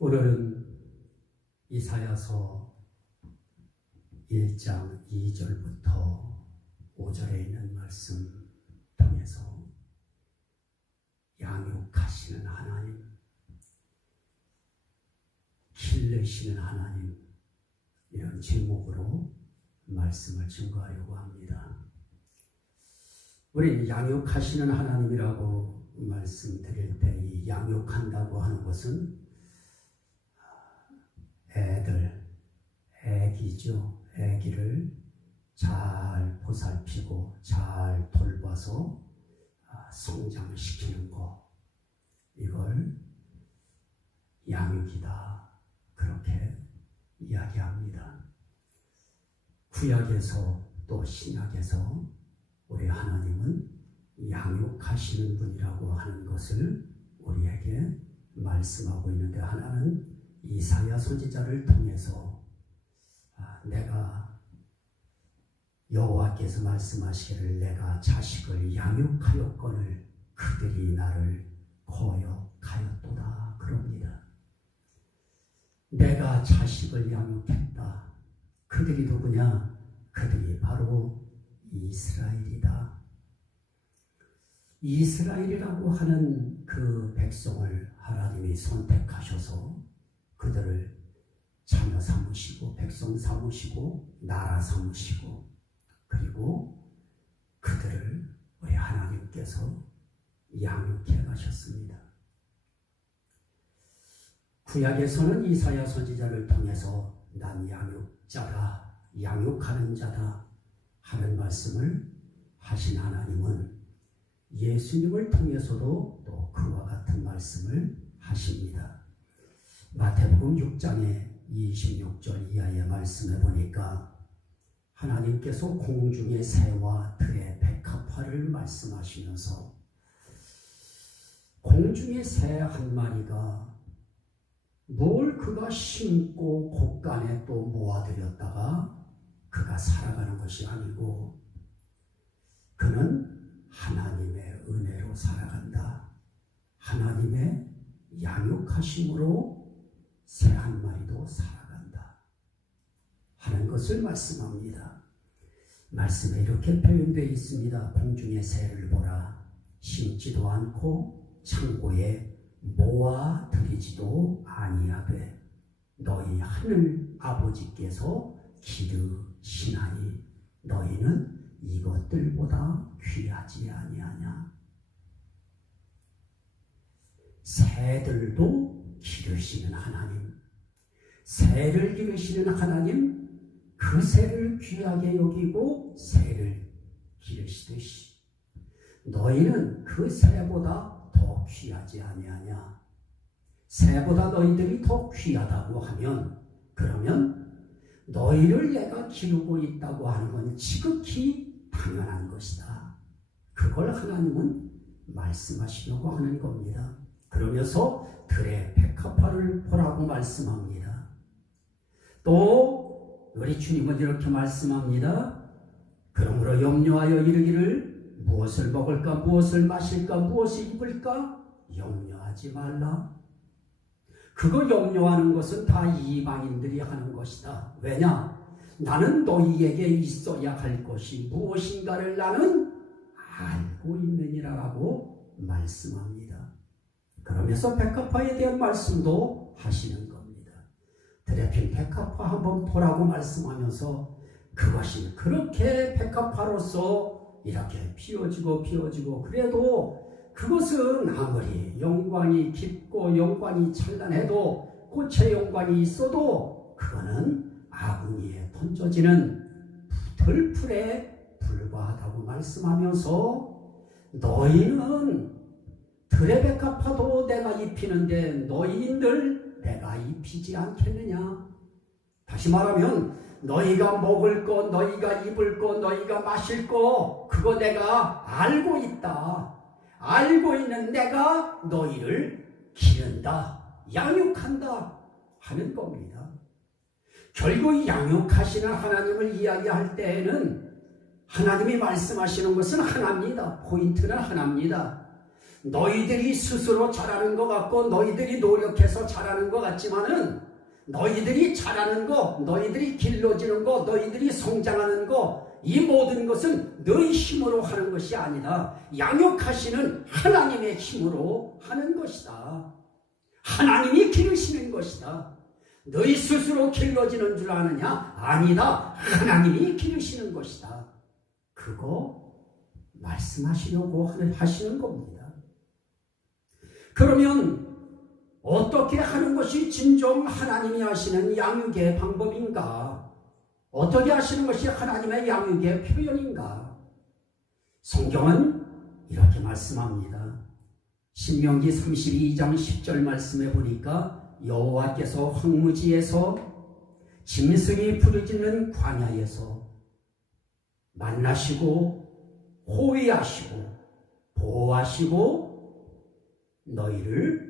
오늘은 이사야서 1장 2절부터 5절에 있는 말씀 통해서 양육하시는 하나님, 기르시는 하나님, 이런 제목으로 말씀을 증거하려고 합니다. 우리는 양육하시는 하나님이라고 말씀드릴 때 이 양육한다고 하는 것은 애기죠. 애기를 잘 보살피고 잘 돌봐서 성장시키는 것, 이걸 양육이다, 그렇게 이야기합니다. 구약에서 또 신약에서 우리 하나님은 양육하시는 분이라고 하는 것을 우리에게 말씀하고 있는데, 하나는 이사야 선지자를 통해서 내가 여호와께서 말씀하시기를 내가 자식을 양육하였거늘 그들이 나를 거역하였도다, 그럽니다. 내가 자식을 양육했다. 그들이 누구냐? 그들이 바로 이스라엘이다. 이스라엘이라고 하는 그 백성을 하나님이 선택하셔서 그들을 자녀 삼으시고 백성 삼으시고 나라 삼으시고, 그리고 그들을 우리 하나님께서 양육해 가셨습니다. 구약에서는 이사야 선지자를 통해서 난 양육자다, 양육하는 자다 하는 말씀을 하신 하나님은 예수님을 통해서도 또 그와 같은 말씀을 하십니다. 마태복음 6장의 26절 이하의 말씀에 보니까 하나님께서 공중의 새와 들의 백합화를 말씀하시면서 공중의 새 한 마리가 뭘 그가 심고 곳간에 또 모아들였다가 그가 살아가는 것이 아니고 그는 하나님의 은혜로 살아간다. 하나님의 양육하심으로 새 한 마리도 살아간다 하는 것을 말씀합니다. 말씀에 이렇게 표현되어 있습니다. 공중의 새를 보라. 심지도 않고 창고에 모아들이지도 아니하되 너희 하늘 아버지께서 기르시나니 너희는 이것들보다 귀하지 아니하냐. 새들도 기르시는 하나님, 새를 기르시는 하나님, 그 새를 귀하게 여기고 새를 기르시듯이 너희는 그 새보다 더 귀하지 아니하냐. 새보다 너희들이 더 귀하다고 하면, 그러면 너희를 내가 기르고 있다고 하는 건 지극히 당연한 것이다. 그걸 하나님은 말씀하시려고 하는 겁니다. 그러면서 들의 백합화를 보라고 말씀합니다. 또 우리 주님은 이렇게 말씀합니다. 그러므로 염려하여 이르기를 무엇을 먹을까, 무엇을 마실까, 무엇을 입을까 염려하지 말라. 그거 염려하는 것은 다 이방인들이 하는 것이다. 왜냐? 나는 너희에게 있어야 할 것이 무엇인가를 나는 알고 있느니라라고 말씀합니다. 그러면서 백합화에 대한 말씀도 하시는 겁니다. 들에 핀 백합화 한번 보라고 말씀하면서 그것이 그렇게 백합화로서 이렇게 피어지고 그래도 그것은 아무리 영광이 깊고 영광이 찬란해도 꽃의 영광이 있어도 그거는 아궁이에 던져지는 들풀에 불과하다고 말씀하면서 너희는 들의 백합화도 내가 입히는데 너희들 내가 입히지 않겠느냐. 다시 말하면 너희가 먹을 것, 너희가 입을 것, 너희가 마실 것, 그거 내가 알고 있다. 알고 있는 내가 너희를 기른다, 양육한다 하는 겁니다. 결국 양육하시는 하나님을 이야기할 때에는 하나님이 말씀하시는 것은 하나입니다. 포인트는 하나입니다. 너희들이 스스로 잘하는 것 같고 너희들이 노력해서 잘하는 것 같지만은 너희들이 잘하는 거, 너희들이 길러지는 거, 너희들이 성장하는 거, 이 모든 것은 너희 힘으로 하는 것이 아니다. 양육하시는 하나님의 힘으로 하는 것이다. 하나님이 기르시는 것이다. 너희 스스로 길러지는 줄 아느냐? 아니다. 하나님이 기르시는 것이다. 그거 말씀하시려고 하시는 겁니다. 그러면 어떻게 하는 것이 진정 하나님이 하시는 양육의 방법인가? 어떻게 하시는 것이 하나님의 양육의 표현인가? 성경은 이렇게 말씀합니다. 신명기 32장 10절 말씀에 보니까 여호와께서 황무지에서 짐승이 부르짖는 광야에서 만나시고 호위하시고 보호하시고 너희를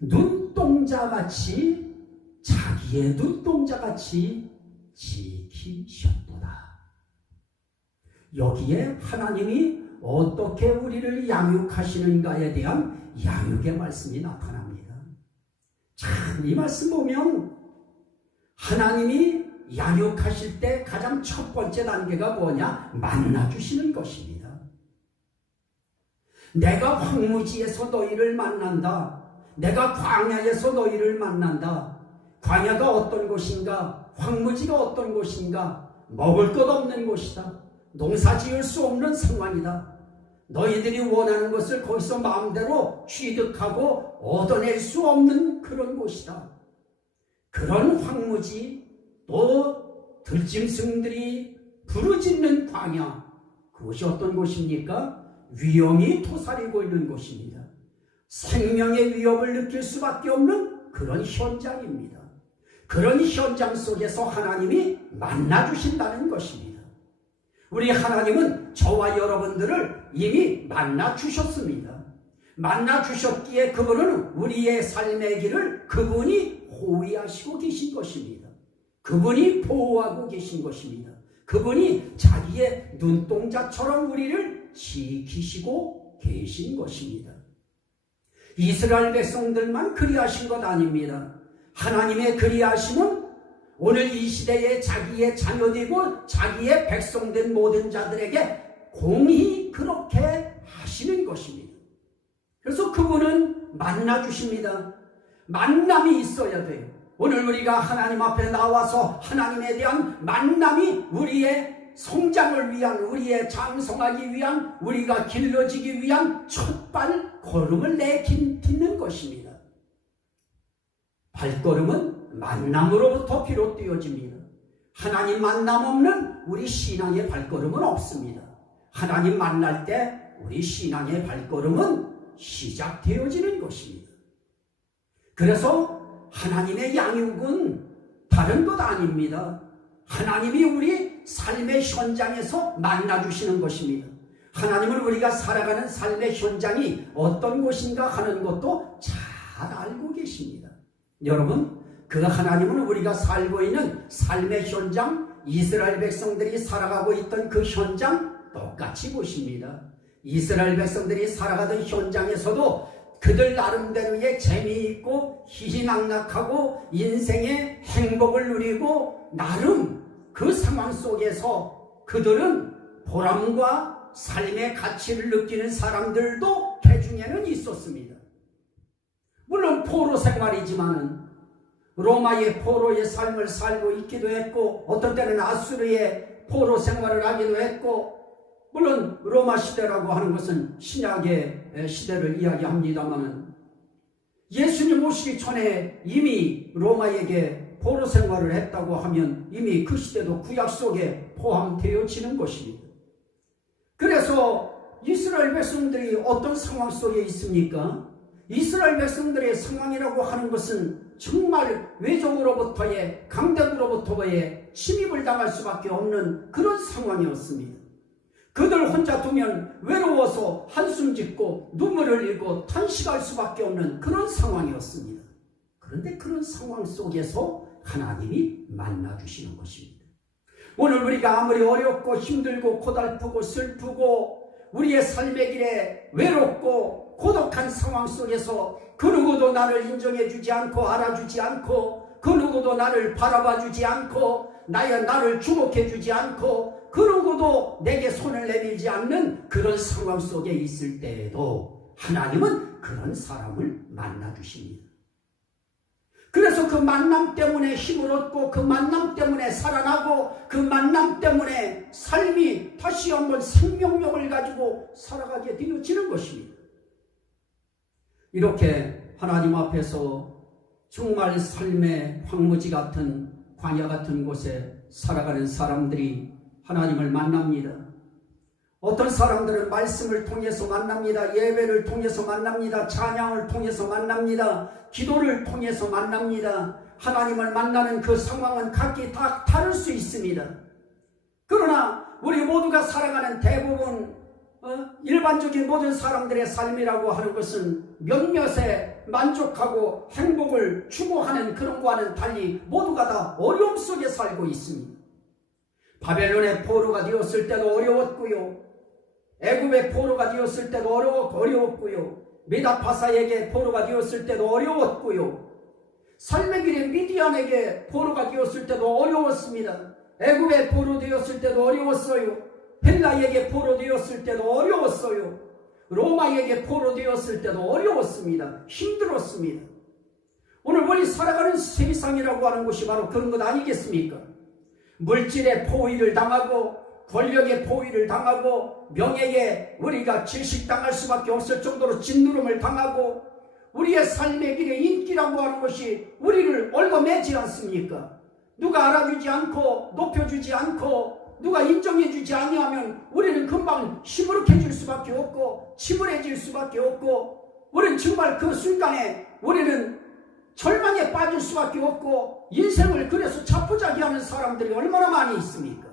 눈동자같이 자기의 눈동자같이 지키셨도다. 여기에 하나님이 어떻게 우리를 양육하시는가에 대한 양육의 말씀이 나타납니다. 참, 이 말씀 보면 하나님이 양육하실 때 가장 첫 번째 단계가 뭐냐? 만나주시는 것입니다. 내가 황무지에서 너희를 만난다. 내가 광야에서 너희를 만난다. 광야가 어떤 곳인가? 황무지가 어떤 곳인가? 먹을 것 없는 곳이다. 농사 지을 수 없는 상황이다. 너희들이 원하는 것을 거기서 마음대로 취득하고 얻어낼 수 없는 그런 곳이다. 그런 황무지, 또 들짐승들이 부르짖는 광야, 그것이 어떤 곳입니까? 위험이 도사리고 있는 곳입니다. 생명의 위협을 느낄 수밖에 없는 그런 현장입니다. 그런 현장 속에서 하나님이 만나주신다는 것입니다. 우리 하나님은 저와 여러분들을 이미 만나주셨습니다. 만나주셨기에 그분은 우리의 삶의 길을 그분이 호위하시고 계신 것입니다. 그분이 보호하고 계신 것입니다. 그분이 자기의 눈동자처럼 우리를 지키시고 계신 것입니다. 이스라엘 백성들만 그리하신 것 아닙니다. 하나님의 그리하심은 오늘 이 시대에 자기의 자녀되고 자기의 백성된 모든 자들에게 공히 그렇게 하시는 것입니다. 그래서 그분은 만나주십니다. 만남이 있어야 돼요. 오늘 우리가 하나님 앞에 나와서 하나님에 대한 만남이 우리의 성장을 위한, 우리의 장성하기 위한, 우리가 길러지기 위한 첫발 걸음을 내딛는 것입니다. 발걸음은 만남으로부터 비롯되어집니다. 하나님 만남 없는 우리 신앙의 발걸음은 없습니다. 하나님 만날 때 우리 신앙의 발걸음은 시작되어지는 것입니다. 그래서 하나님의 양육은 다른 것 아닙니다. 하나님이 우리 삶의 현장에서 만나주시는 것입니다. 하나님은 우리가 살아가는 삶의 현장이 어떤 곳인가 하는 것도 잘 알고 계십니다. 여러분, 그 하나님은 우리가 살고 있는 삶의 현장, 이스라엘 백성들이 살아가고 있던 그 현장 똑같이 보십니다. 이스라엘 백성들이 살아가던 현장에서도 그들 나름대로의 재미있고 희희낙낙하고 인생의 행복을 누리고 나름 그 상황 속에서 그들은 보람과 삶의 가치를 느끼는 사람들도 그 중에는 있었습니다. 물론 포로 생활이지만은 로마의 포로의 삶을 살고 있기도 했고 어떤 때는 아수르의 포로 생활을 하기도 했고 물론 로마 시대라고 하는 것은 신약의 시대를 이야기합니다만 예수님 오시기 전에 이미 로마에게 포로 생활을 했다고 하면 이미 그 시대도 구약 속에 포함되어지는 것입니다. 그래서 이스라엘 백성들이 어떤 상황 속에 있습니까? 이스라엘 백성들의 상황이라고 하는 것은 정말 외적으로부터의 강대국으로부터의 침입을 당할 수밖에 없는 그런 상황이었습니다. 그들 혼자 두면 외로워서 한숨 짓고 눈물을 흘리고 탄식할 수밖에 없는 그런 상황이었습니다. 그런데 그런 상황 속에서 하나님이 만나주시는 것입니다. 오늘 우리가 아무리 어렵고 힘들고 고달프고 슬프고 우리의 삶의 길에 외롭고 고독한 상황 속에서 그 누구도 나를 인정해 주지 않고 알아주지 않고 그 누구도 나를 바라봐 주지 않고 나를 주목해 주지 않고 그 누구도 내게 손을 내밀지 않는 그런 상황 속에 있을 때에도 하나님은 그런 사람을 만나 주십니다. 그래서 그 만남 때문에 힘을 얻고 그 만남 때문에 살아나고 그 만남 때문에 삶이 다시 한번 생명력을 가지고 살아가게 되어지는 것입니다. 이렇게 하나님 앞에서 정말 삶의 황무지 같은 광야 같은 곳에 살아가는 사람들이 하나님을 만납니다. 어떤 사람들은 말씀을 통해서 만납니다. 예배를 통해서 만납니다. 찬양을 통해서 만납니다. 기도를 통해서 만납니다. 하나님을 만나는 그 상황은 각기 다 다를 수 있습니다. 그러나 우리 모두가 살아가는 대부분 일반적인 모든 사람들의 삶이라고 하는 것은 몇몇에 만족하고 행복을 추구하는 그런 것과는 달리 모두가 다 어려움 속에 살고 있습니다. 바벨론의 포로가 되었을 때도 어려웠고요. 애굽의 포로가 되었을 때도 어려웠고요. 메다파사에게 포로가 되었을 때도 어려웠고요. 삶의 길에 미디안에게 포로가 되었을 때도 어려웠습니다. 애굽의 포로 되었을 때도 어려웠어요. 헬라에게 포로 되었을 때도 어려웠어요. 로마에게 포로 되었을 때도 어려웠습니다. 힘들었습니다. 오늘 우리 살아가는 세상이라고 하는 것이 바로 그런 것 아니겠습니까? 물질의 포위를 당하고 권력의 포위를 당하고 명예에 우리가 질식당할 수밖에 없을 정도로 짓누름을 당하고 우리의 삶의 길에 인기라고 하는 것이 우리를 얽어매지 않습니까? 누가 알아주지 않고 높여주지 않고 누가 인정해주지 아니하면 우리는 금방 시무룩해질 수밖에 없고 침울해질 수밖에 없고 우리는 정말 그 순간에 우리는 절망에 빠질 수밖에 없고 인생을 그래서 자포자기하는 사람들이 얼마나 많이 있습니까?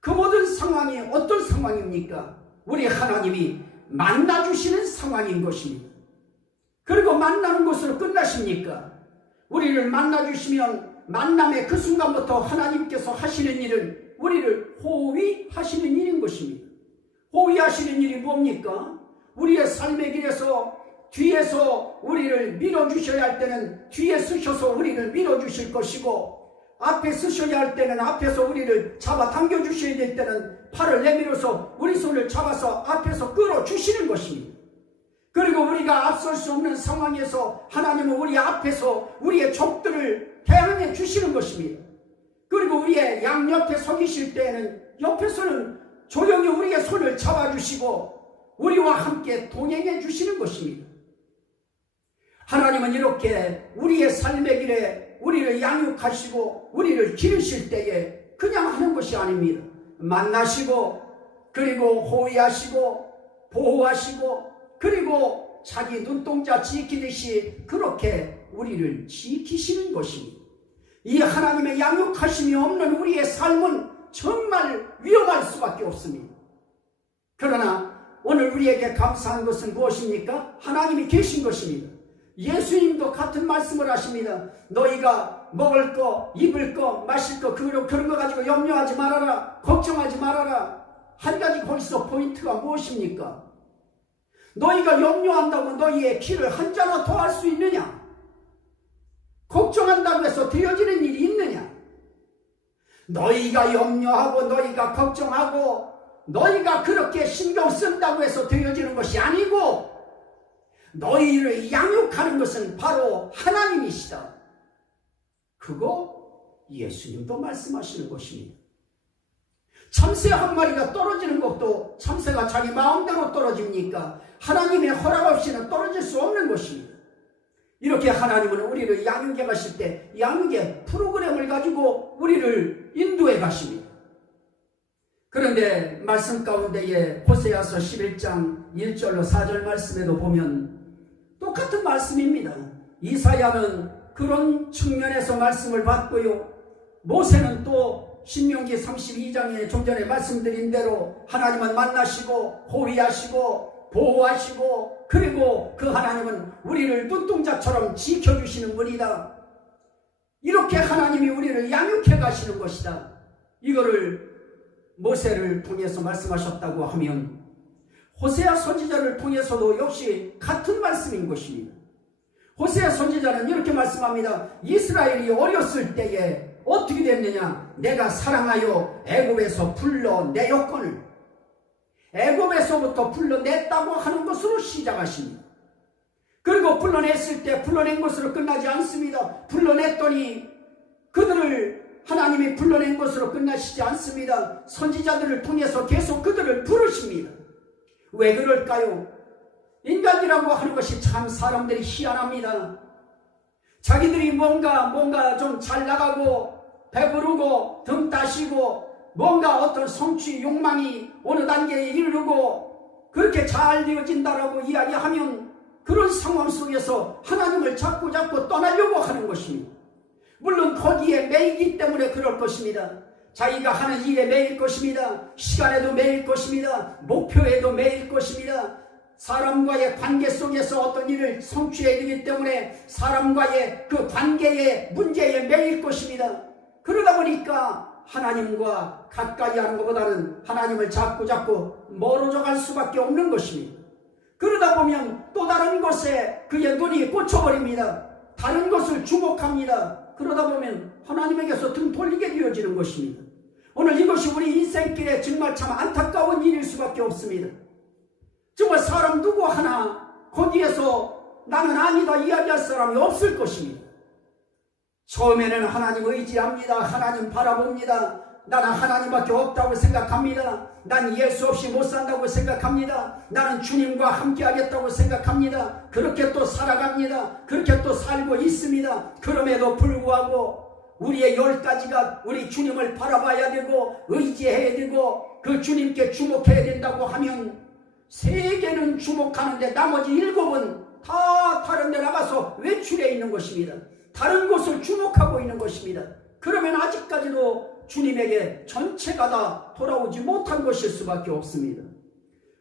그 모든 상황이 어떤 상황입니까? 우리 하나님이 만나주시는 상황인 것입니다. 그리고 만나는 것으로 끝나십니까? 우리를 만나주시면 만남의 그 순간부터 하나님께서 하시는 일은 우리를 호위하시는 일인 것입니다. 호위하시는 일이 뭡니까? 우리의 삶의 길에서 뒤에서 우리를 밀어주셔야 할 때는 뒤에 서셔서 우리를 밀어주실 것이고 앞에 서셔야 할 때는 앞에서 우리를 잡아 당겨주셔야 될 때는 팔을 내밀어서 우리 손을 잡아서 앞에서 끌어주시는 것입니다. 그리고 우리가 앞설 수 없는 상황에서 하나님은 우리 앞에서 우리의 적들을 대항해 주시는 것입니다. 그리고 우리의 양옆에 서 계실 때에는 옆에서는 조용히 우리의 손을 잡아주시고 우리와 함께 동행해 주시는 것입니다. 하나님은 이렇게 우리의 삶의 길에 우리를 양육하시고 우리를 기르실 때에 그냥 하는 것이 아닙니다. 만나시고 그리고 호위하시고 보호하시고 그리고 자기 눈동자 지키듯이 그렇게 우리를 지키시는 것입니다. 이 하나님의 양육하심이 없는 우리의 삶은 정말 위험할 수밖에 없습니다. 그러나 오늘 우리에게 감사한 것은 무엇입니까? 하나님이 계신 것입니다. 예수님도 같은 말씀을 하십니다. 너희가 먹을 거, 입을 거, 마실 거 그런 거 가지고 염려하지 말아라. 걱정하지 말아라. 한 가지 거기서 포인트가 무엇입니까? 너희가 염려한다고 너희의 키를 한자나 더 할 수 있느냐? 걱정한다고 해서 되어지는 일이 있느냐? 너희가 염려하고 너희가 걱정하고 너희가 그렇게 신경 쓴다고 해서 되어지는 것이 아니고 너희를 양육하는 것은 바로 하나님이시다. 그거 예수님도 말씀하시는 것입니다. 참새 한 마리가 떨어지는 것도 참새가 자기 마음대로 떨어집니까? 하나님의 허락 없이는 떨어질 수 없는 것입니다. 이렇게 하나님은 우리를 양육해 가실 때 양육의 프로그램을 가지고 우리를 인도해 가십니다. 그런데 말씀 가운데에 호세아서 11장 1절로 4절 말씀에도 보면 똑같은 말씀입니다. 이사야는 그런 측면에서 말씀을 받고요. 모세는 또 신명기 32장에 좀 전에 말씀드린 대로 하나님은 만나시고 호위하시고 보호하시고 그리고 그 하나님은 우리를 눈동자처럼 지켜주시는 분이다. 이렇게 하나님이 우리를 양육해 가시는 것이다. 이거를 모세를 통해서 말씀하셨다고 하면 호세아 선지자를 통해서도 역시 같은 말씀인 것입니다. 호세아 선지자는 이렇게 말씀합니다. 이스라엘이 어렸을 때에 어떻게 됐느냐? 내가 사랑하여 애굽에서 불러내었거늘. 애굽에서부터 불러냈다고 하는 것으로 시작하십니다. 그리고 불러냈을 때 불러낸 것으로 끝나지 않습니다. 불러냈더니 그들을 하나님이 불러낸 것으로 끝나시지 않습니다. 선지자들을 통해서 계속 그들을 부르십니다. 왜 그럴까요? 인간이라고 하는 것이 참 사람들이 희한합니다. 자기들이 뭔가 좀 잘 나가고 배부르고 등 따시고 뭔가 어떤 성취 욕망이 어느 단계에 이르고 그렇게 잘 되어진다라고 이야기하면 그런 상황 속에서 하나님을 자꾸 떠나려고 하는 것입니다. 물론 거기에 매이기 때문에 그럴 것입니다. 자기가 하는 일에 매일 것입니다. 시간에도 매일 것입니다. 목표에도 매일 것입니다. 사람과의 관계 속에서 어떤 일을 성취해야 되기 때문에 사람과의 그 관계의 문제에 매일 것입니다. 그러다 보니까 하나님과 가까이 하는 것보다는 하나님을 자꾸 멀어져 갈 수밖에 없는 것입니다. 그러다 보면 또 다른 것에 그의 눈이 꽂혀버립니다. 다른 것을 주목합니다. 그러다 보면 하나님에게서 등 돌리게 되어지는 것입니다. 오늘 이것이 우리 인생길에 정말 참 안타까운 일일 수밖에 없습니다. 정말 사람 누구 하나 거기에서 나는 아니다 이야기할 사람이 없을 것입니다. 처음에는 하나님 의지합니다. 하나님 바라봅니다. 나는 하나님밖에 없다고 생각합니다. 난 예수 없이 못 산다고 생각합니다. 나는 주님과 함께 하겠다고 생각합니다. 그렇게 또 살아갑니다. 그렇게 또 살고 있습니다. 그럼에도 불구하고 우리의 10가지가 우리 주님을 바라봐야 되고 의지해야 되고 그 주님께 주목해야 된다고 하면 3개는 주목하는데 나머지 7은 다 다른 데 나가서 외출해 있는 것입니다. 다른 곳을 주목하고 있는 것입니다. 그러면 아직까지도 주님에게 전체가 다 돌아오지 못한 것일 수밖에 없습니다.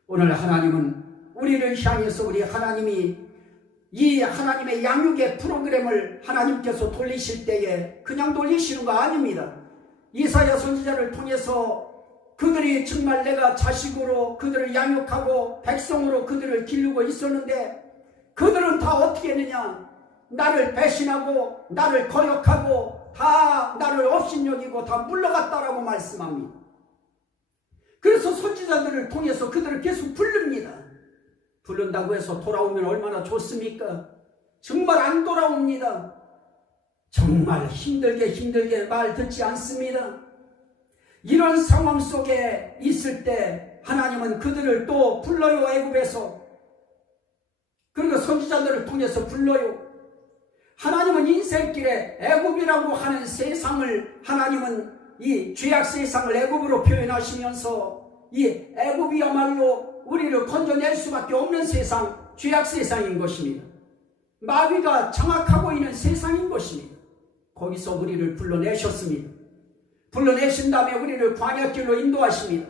오늘 하나님은 우리를 향해서 우리 하나님이 이 하나님의 양육의 프로그램을 하나님께서 돌리실 때에 그냥 돌리시는 거 아닙니다. 이사야 선지자를 통해서 그들이 정말 내가 자식으로 그들을 양육하고 백성으로 그들을 기르고 있었는데 그들은 다 어떻게 했느냐? 나를 배신하고 나를 거역하고 다 나를 업신여기고 다 물러갔다라고 말씀합니다. 그래서 선지자들을 통해서 그들을 계속 부릅니다. 부른다고 해서 돌아오면 얼마나 좋습니까? 정말 안 돌아옵니다. 정말 힘들게 말 듣지 않습니다. 이런 상황 속에 있을 때 하나님은 그들을 또 불러요. 애굽에서. 그리고 선지자들을 통해서 불러요. 하나님은 인생길에 애굽이라고 하는 세상을 하나님은 이 죄악 세상을 애굽으로 표현하시면서 이 애굽이야말로 우리를 건져낼 수밖에 없는 세상, 죄악 세상인 것입니다. 마귀가 장악하고 있는 세상인 것입니다. 거기서 우리를 불러내셨습니다. 불러내신 다음에 우리를 광야길로 인도하십니다.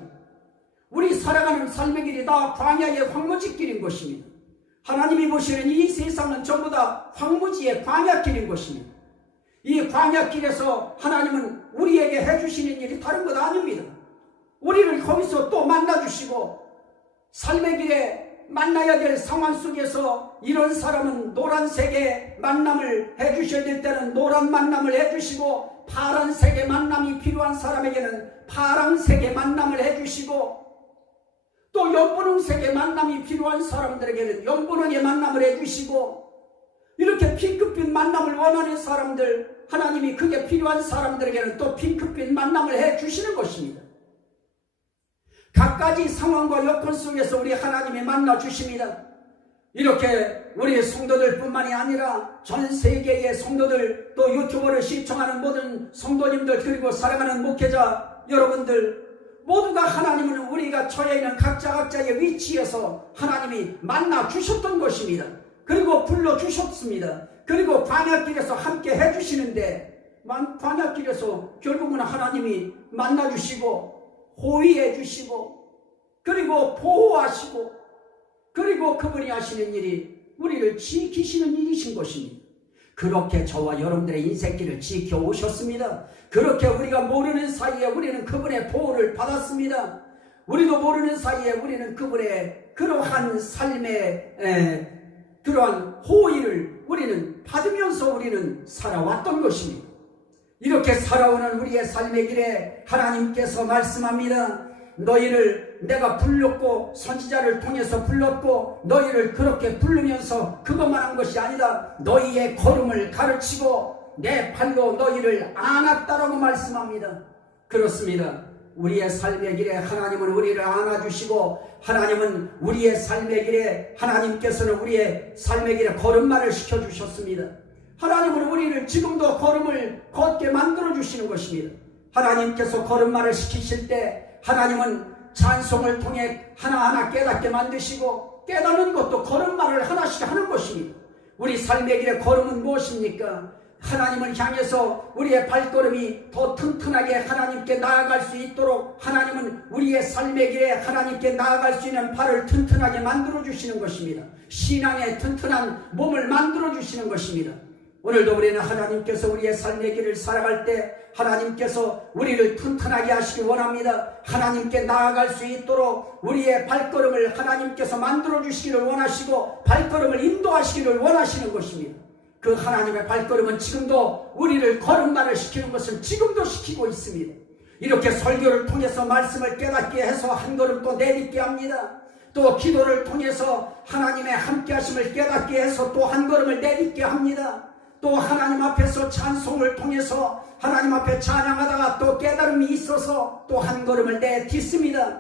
우리 살아가는 삶의 길이 다 광야의 황무지길인 것입니다. 하나님이 보시는 이 세상은 전부 다 황무지의 광야길인 것입니다. 이 광야길에서 하나님은 우리에게 해주시는 일이 다른 것 아닙니다. 우리를 거기서 또 만나주시고 삶의 길에 만나야 될 상황 속에서 이런 사람은 노란색의 만남을 해주셔야 될 때는 노란 만남을 해주시고 파란색의 만남이 필요한 사람에게는 파란색의 만남을 해주시고 또 연분홍색의 만남이 필요한 사람들에게는 연분홍의 만남을 해주시고 이렇게 핑크빛 만남을 원하는 사람들 하나님이 그게 필요한 사람들에게는 또 핑크빛 만남을 해주시는 것입니다. 각가지 상황과 여건 속에서 우리 하나님이 만나주십니다. 이렇게 우리 성도들 뿐만이 아니라 전 세계의 성도들 또 유튜브를 시청하는 모든 성도님들 그리고 사랑하는 목회자 여러분들 모두가 하나님은 우리가 처해 있는 각자의 위치에서 하나님이 만나주셨던 것입니다. 그리고 불러주셨습니다. 그리고 광야길에서 함께 해주시는데 광야길에서 결국은 하나님이 만나주시고 호위해주시고 그리고 보호하시고 그리고 그분이 하시는 일이 우리를 지키시는 일이신 것입니다. 그렇게 저와 여러분들의 인생길을 지켜오셨습니다. 그렇게 우리가 모르는 사이에 우리는 그분의 보호를 받았습니다. 우리도 모르는 사이에 우리는 그분의 그러한 삶의 그러한 호의를 우리는 받으면서 우리는 살아왔던 것입니다. 이렇게 살아오는 우리의 삶의 길에 하나님께서 말씀합니다. 너희를 내가 불렀고 선지자를 통해서 불렀고 너희를 그렇게 부르면서 그것만 한 것이 아니다. 너희의 걸음을 가르치고 내 발로 너희를 안았다라고 말씀합니다. 그렇습니다. 우리의 삶의 길에 하나님은 우리를 안아주시고 하나님은 우리의 삶의 길에 하나님께서는 우리의 삶의 길에 걸음마를 시켜주셨습니다. 하나님은 우리를 지금도 걸음을 걷게 만들어주시는 것입니다. 하나님께서 걸음마를 시키실 때 하나님은 찬송을 통해 하나하나 깨닫게 만드시고 깨닫는 것도 걸음마를 하나씩 하는 것입니다. 우리 삶의 길의 걸음은 무엇입니까? 하나님을 향해서 우리의 발걸음이 더 튼튼하게 하나님께 나아갈 수 있도록 하나님은 우리의 삶의 길에 하나님께 나아갈 수 있는 발을 튼튼하게 만들어주시는 것입니다. 신앙의 튼튼한 몸을 만들어주시는 것입니다. 오늘도 우리는 하나님께서 우리의 삶의 길을 살아갈 때 하나님께서 우리를 튼튼하게 하시기 원합니다. 하나님께 나아갈 수 있도록 우리의 발걸음을 하나님께서 만들어주시기를 원하시고 발걸음을 인도하시기를 원하시는 것입니다. 그 하나님의 발걸음은 지금도 우리를 걸음마를 시키는 것을 지금도 시키고 있습니다. 이렇게 설교를 통해서 말씀을 깨닫게 해서 한 걸음 또 내딛게 합니다. 또 기도를 통해서 하나님의 함께하심을 깨닫게 해서 또 한 걸음을 내딛게 합니다. 또 하나님 앞에서 찬송을 통해서 하나님 앞에 찬양하다가 또 깨달음이 있어서 또 한 걸음을 내딛습니다.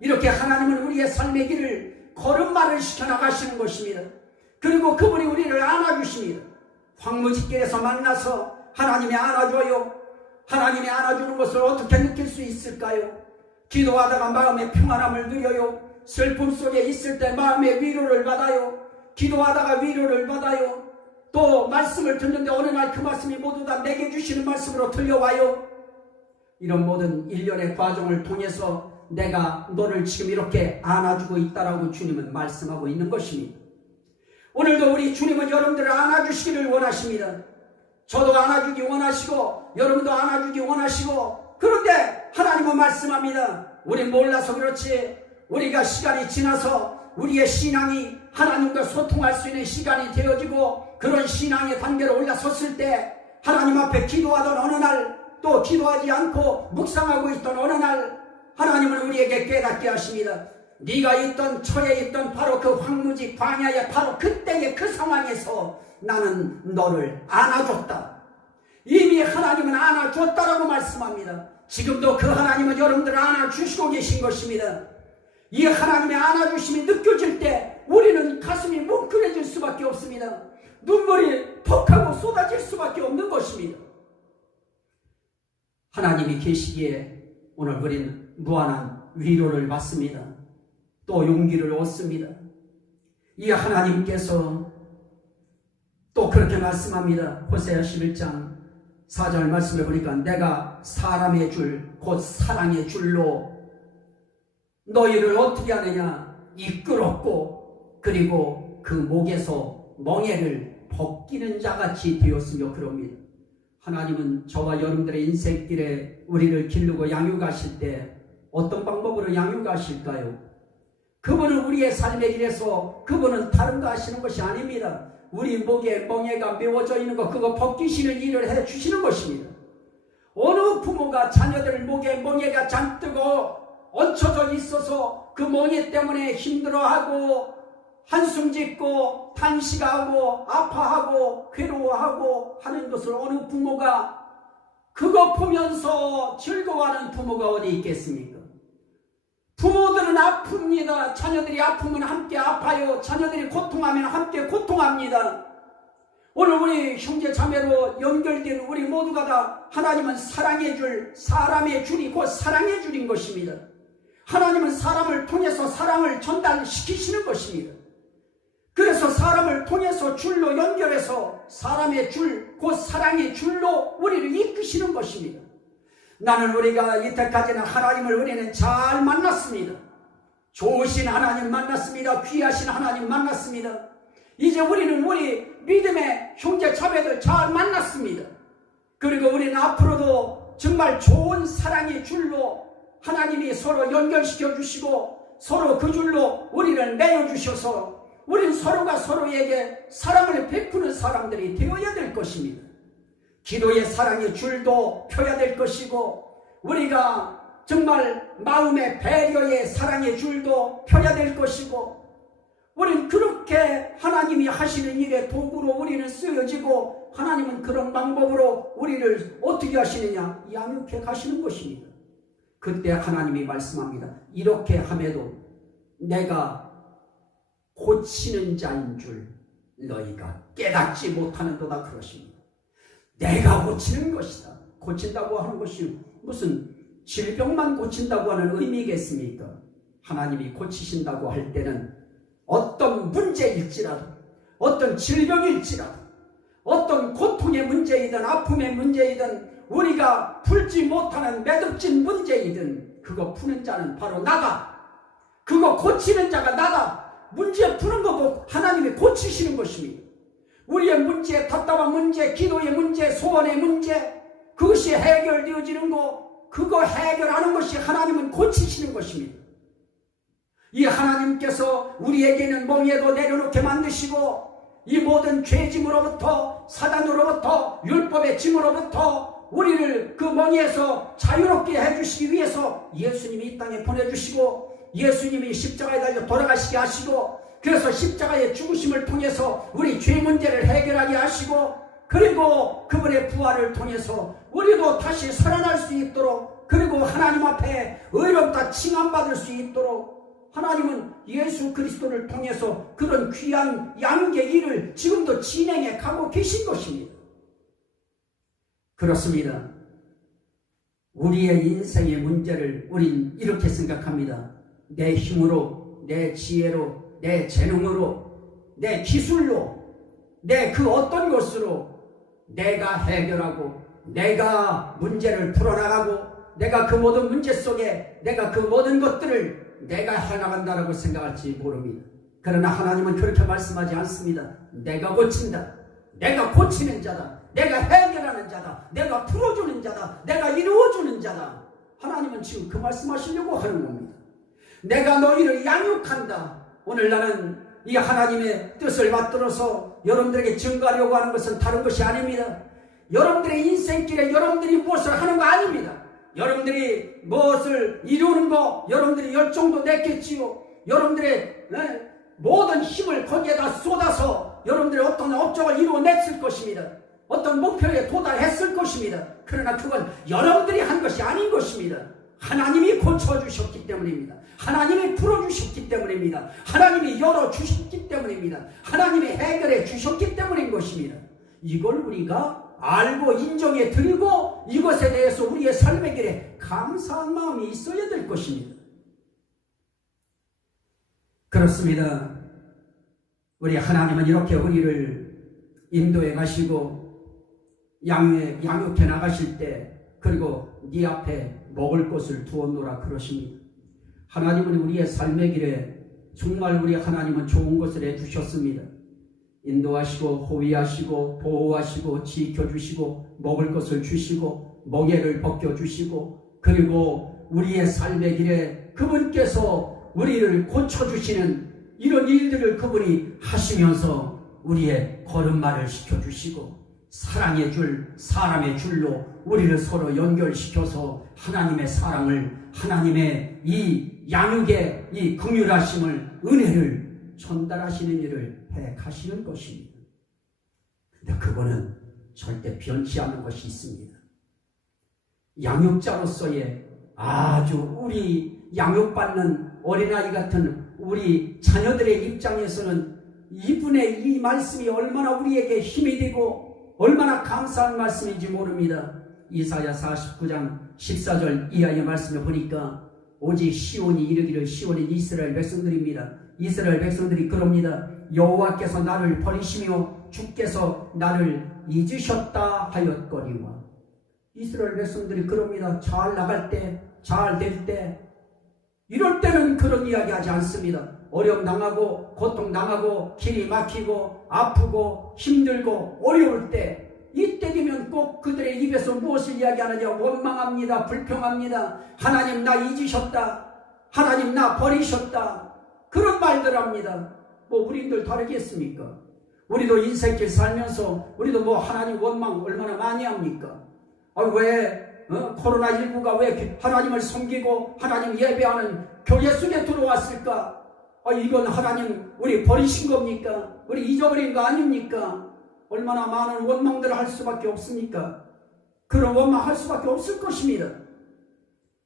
이렇게 하나님은 우리의 삶의 길을 걸음마를 시켜나가시는 것입니다. 그리고 그분이 우리를 안아주십니다. 황무지길에서 만나서 하나님이 안아줘요. 하나님이 안아주는 것을 어떻게 느낄 수 있을까요? 기도하다가 마음의 평안함을 누려요. 슬픔 속에 있을 때 마음의 위로를 받아요. 기도하다가 위로를 받아요. 또 말씀을 듣는데 어느 날 그 말씀이 모두 다 내게 주시는 말씀으로 들려와요. 이런 모든 일련의 과정을 통해서 내가 너를 지금 이렇게 안아주고 있다라고 주님은 말씀하고 있는 것입니다. 오늘도 우리 주님은 여러분들을 안아주시기를 원하십니다. 저도 안아주기 원하시고 여러분도 안아주기 원하시고 그런데 하나님은 말씀합니다. 우린 몰라서 그렇지 우리가 시간이 지나서 우리의 신앙이 하나님과 소통할 수 있는 시간이 되어지고 그런 신앙의 단계로 올라섰을 때 하나님 앞에 기도하던 어느 날 또 기도하지 않고 묵상하고 있던 어느 날 하나님은 우리에게 깨닫게 하십니다. 네가 있던 처에 있던 바로 그 황무지 광야의 바로 그때의 그 상황에서 나는 너를 안아줬다. 이미 하나님은 안아줬다라고 말씀합니다. 지금도 그 하나님은 여러분들을 안아주시고 계신 것입니다. 이 하나님의 안아주심이 느껴질 때 우리는 가슴이 뭉클해질 수밖에 없습니다. 눈물이 퍽하고 쏟아질 수밖에 없는 것입니다. 하나님이 계시기에 오늘 우리는 무한한 위로를 받습니다. 또 용기를 얻습니다. 이 하나님께서 또 그렇게 말씀합니다. 호세아 11장 4절 말씀해 보니까 내가 사람의 줄 곧 사랑의 줄로 너희를 어떻게 하느냐 이끌었고 그리고 그 목에서 멍에를 벗기는 자같이 되었으며 그럽니다. 하나님은 저와 여러분들의 인생길에 우리를 기르고 양육하실 때 어떤 방법으로 양육하실까요? 그분은 우리의 삶의 길에서 그분은 다른 거 하시는 것이 아닙니다. 우리 목에 멍에가 메워져 있는 거 그거 벗기시는 일을 해주시는 것입니다. 어느 부모가 자녀들 목에 멍에가 잔뜩 얹혀져 있어서 그 멍에 때문에 힘들어하고 한숨 짓고 탄식하고 아파하고 괴로워하고 하는 것을 어느 부모가 그거 보면서 즐거워하는 부모가 어디 있겠습니까? 부모들은 아픕니다. 자녀들이 아프면 함께 아파요. 자녀들이 고통하면 함께 고통합니다. 오늘 우리 형제 자매로 연결된 우리 모두가 다 하나님은 사랑의 줄, 사람의 줄이 곧 사랑의 줄인 것입니다. 하나님은 사람을 통해서 사랑을 전달시키시는 것입니다. 그래서 사람을 통해서 줄로 연결해서 사람의 줄, 곧 사랑의 줄로 우리를 이끄시는 것입니다. 나는 우리가 이때까지는 하나님을 우리는 잘 만났습니다. 좋으신 하나님 만났습니다. 귀하신 하나님 만났습니다. 이제 우리는 우리 믿음의 형제 자매들 잘 만났습니다. 그리고 우리는 앞으로도 정말 좋은 사랑의 줄로 하나님이 서로 연결시켜 주시고 서로 그 줄로 우리를 내어 주셔서 우린 서로가 서로에게 사랑을 베푸는 사람들이 되어야 될 것입니다. 기도의 사랑의 줄도 펴야 될 것이고 우리가 정말 마음의 배려의 사랑의 줄도 펴야 될 것이고 우린 그렇게 하나님이 하시는 일의 도구로 우리는 쓰여지고 하나님은 그런 방법으로 우리를 어떻게 하시느냐? 양육해 가시는 것입니다. 그때 하나님이 말씀합니다. 이렇게 함에도 내가 고치는 자인 줄 너희가 깨닫지 못하는도다 그러십니다. 내가 고치는 것이다. 고친다고 하는 것이 무슨 질병만 고친다고 하는 의미겠습니까? 하나님이 고치신다고 할 때는 어떤 문제일지라도 어떤 질병일지라도 어떤 고통의 문제이든 아픔의 문제이든 우리가 풀지 못하는 매듭진 문제이든 그거 푸는 자는 바로 나다. 그거 고치는 자가 나다. 문제 푸는 것도 하나님이 고치시는 것입니다. 우리의 문제, 답답한 문제, 기도의 문제, 소원의 문제 그것이 해결되어지는 거 그거 해결하는 것이 하나님은 고치시는 것입니다. 이 하나님께서 우리에게는 멍에도 내려놓게 만드시고 이 모든 죄짐으로부터 사단으로부터 율법의 짐으로부터 우리를 그 멍에서 자유롭게 해주시기 위해서 예수님이 이 땅에 보내주시고 예수님이 십자가에 달려 돌아가시게 하시고 그래서 십자가의 죽으심을 통해서 우리 죄 문제를 해결하게 하시고 그리고 그분의 부활을 통해서 우리도 다시 살아날 수 있도록 그리고 하나님 앞에 의롭다 칭함받을 수 있도록 하나님은 예수 그리스도를 통해서 그런 귀한 양육의 일을 지금도 진행해 가고 계신 것입니다. 그렇습니다. 우리의 인생의 문제를 우린 이렇게 생각합니다. 내 힘으로, 내 지혜로, 내 재능으로, 내 기술로, 내 그 어떤 것으로 내가 해결하고 내가 문제를 풀어나가고 내가 그 모든 문제 속에 내가 그 모든 것들을 내가 해나간다라고 생각할지 모릅니다. 그러나 하나님은 그렇게 말씀하지 않습니다. 내가 고친다. 내가 고치는 자다. 내가 해결하는 자다. 내가 풀어주는 자다. 내가 이루어주는 자다. 하나님은 지금 그 말씀하시려고 하는 겁니다. 내가 너희를 양육한다. 오늘 나는 이 하나님의 뜻을 받들어서 여러분들에게 증거하려고 하는 것은 다른 것이 아닙니다. 여러분들의 인생길에 여러분들이 무엇을 하는 거 아닙니다. 여러분들이 무엇을 이루는 거 여러분들이 열정도 냈겠지요. 여러분들의 모든 힘을 거기에다 쏟아서 여러분들이 어떤 업적을 이루어냈을 것입니다. 어떤 목표에 도달했을 것입니다. 그러나 그건 여러분들이 한 것이 아닌 것입니다. 하나님이 고쳐주셨기 때문입니다. 하나님이 풀어주셨기 때문입니다. 하나님이 열어주셨기 때문입니다. 하나님이 해결해 주셨기 때문인 것입니다. 이걸 우리가 알고 인정해 드리고 이것에 대해서 우리의 삶의 길에 감사한 마음이 있어야 될 것입니다. 그렇습니다. 우리 하나님은 이렇게 우리를 인도해 가시고 양육해 나가실 때 그리고 네 앞에 먹을 것을 두었노라 그러십니다. 하나님은 우리의 삶의 길에 정말 우리 하나님은 좋은 것을 해주셨습니다. 인도하시고 호위하시고 보호하시고 지켜주시고 먹을 것을 주시고 멍에를 벗겨주시고 그리고 우리의 삶의 길에 그분께서 우리를 고쳐주시는 이런 일들을 그분이 하시면서 우리의 걸음마를 시켜주시고 사랑의 줄, 사람의 줄로 우리를 서로 연결시켜서 하나님의 사랑을 하나님의 이 양육의 이 긍휼하심을 은혜를 전달하시는 일을 해 가시는 것입니다. 근데 그거는 절대 변치 않는 것이 있습니다. 양육자로서의 아주 우리 양육받는 어린아이 같은 우리 자녀들의 입장에서는 이분의 이 말씀이 얼마나 우리에게 힘이 되고 얼마나 감사한 말씀인지 모릅니다. 이사야 49장 14절 이하의 말씀을 보니까 오직 시온이 이르기를 시온인 이스라엘 백성들입니다. 이스라엘 백성들이 그럽니다. 여호와께서 나를 버리시며 주께서 나를 잊으셨다 하였거니와. 이스라엘 백성들이 그럽니다. 잘 나갈 때, 잘 될 때, 이럴 때는 그런 이야기 하지 않습니다. 어려움 당하고 고통 당하고 길이 막히고 아프고 힘들고 어려울 때 이때 되면 꼭 그들의 입에서 무엇을 이야기하느냐? 원망합니다. 불평합니다. 하나님 나 잊으셨다. 하나님 나 버리셨다. 그런 말들 합니다. 뭐 우리들 다르겠습니까? 우리도 인생길 살면서 우리도 뭐 하나님 원망 얼마나 많이 합니까? 왜 코로나19가 왜 하나님을 섬기고 하나님 예배하는 교회 속에 들어왔을까? 이건 하나님 우리 버리신 겁니까? 우리 잊어버린 거 아닙니까? 얼마나 많은 원망들을 할 수밖에 없습니까? 그런 원망할 수밖에 없을 것입니다.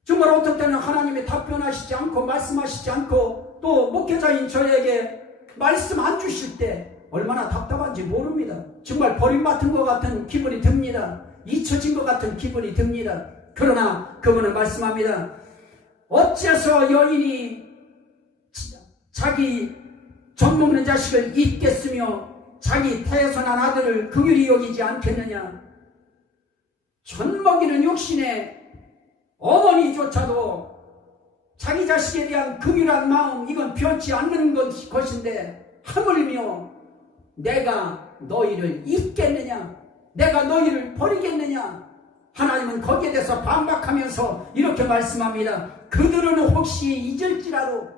정말 어떤 때는 하나님이 답변하시지 않고 말씀하시지 않고 또 목회자인 저에게 말씀 안 주실 때 얼마나 답답한지 모릅니다. 정말 버림받은 것 같은 기분이 듭니다. 잊혀진 것 같은 기분이 듭니다. 그러나 그분은 말씀합니다. 어째서 여인이 자기 젖 먹는 자식을 잊겠으며 자기 태선한 아들을 긍휼히 여기지 않겠느냐. 젖 먹이는 육신의 어머니조차도 자기 자식에 대한 긍휼한 마음 이건 변치 않는 것인데 하물며 내가 너희를 잊겠느냐, 내가 너희를 버리겠느냐. 하나님은 거기에 대해서 반박하면서 이렇게 말씀합니다. 그들은 혹시 잊을지라도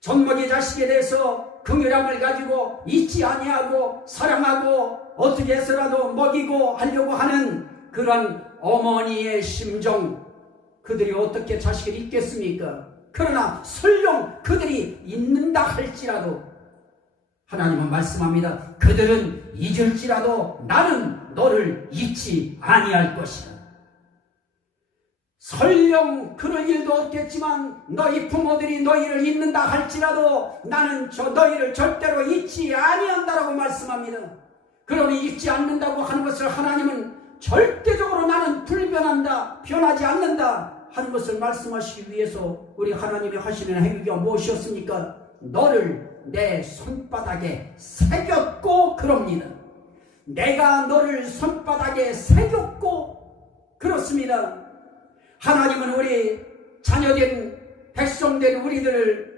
젖먹이 자식에 대해서 긍휼함을 가지고 잊지 아니하고 사랑하고 어떻게 해서라도 먹이고 하려고 하는 그런 어머니의 심정, 그들이 어떻게 자식을 잊겠습니까? 그러나 설령 그들이 잊는다 할지라도 하나님은 말씀합니다. 그들은 잊을지라도 나는 너를 잊지 아니할 것이다. 설령 그런 일도 없겠지만 너희 부모들이 너희를 잊는다 할지라도 나는 너희를 절대로 잊지 아니한다라고 말씀합니다. 그러니 잊지 않는다고 하는 것을 하나님은 절대적으로 나는 불변한다, 변하지 않는다 하는 것을 말씀하시기 위해서 우리 하나님이 하시는 행위가 무엇이었습니까? 너를 내 손바닥에 새겼고 그럽니다. 내가 너를 손바닥에 새겼고 그렇습니다. 하나님은 우리 자녀된 백성된 우리들을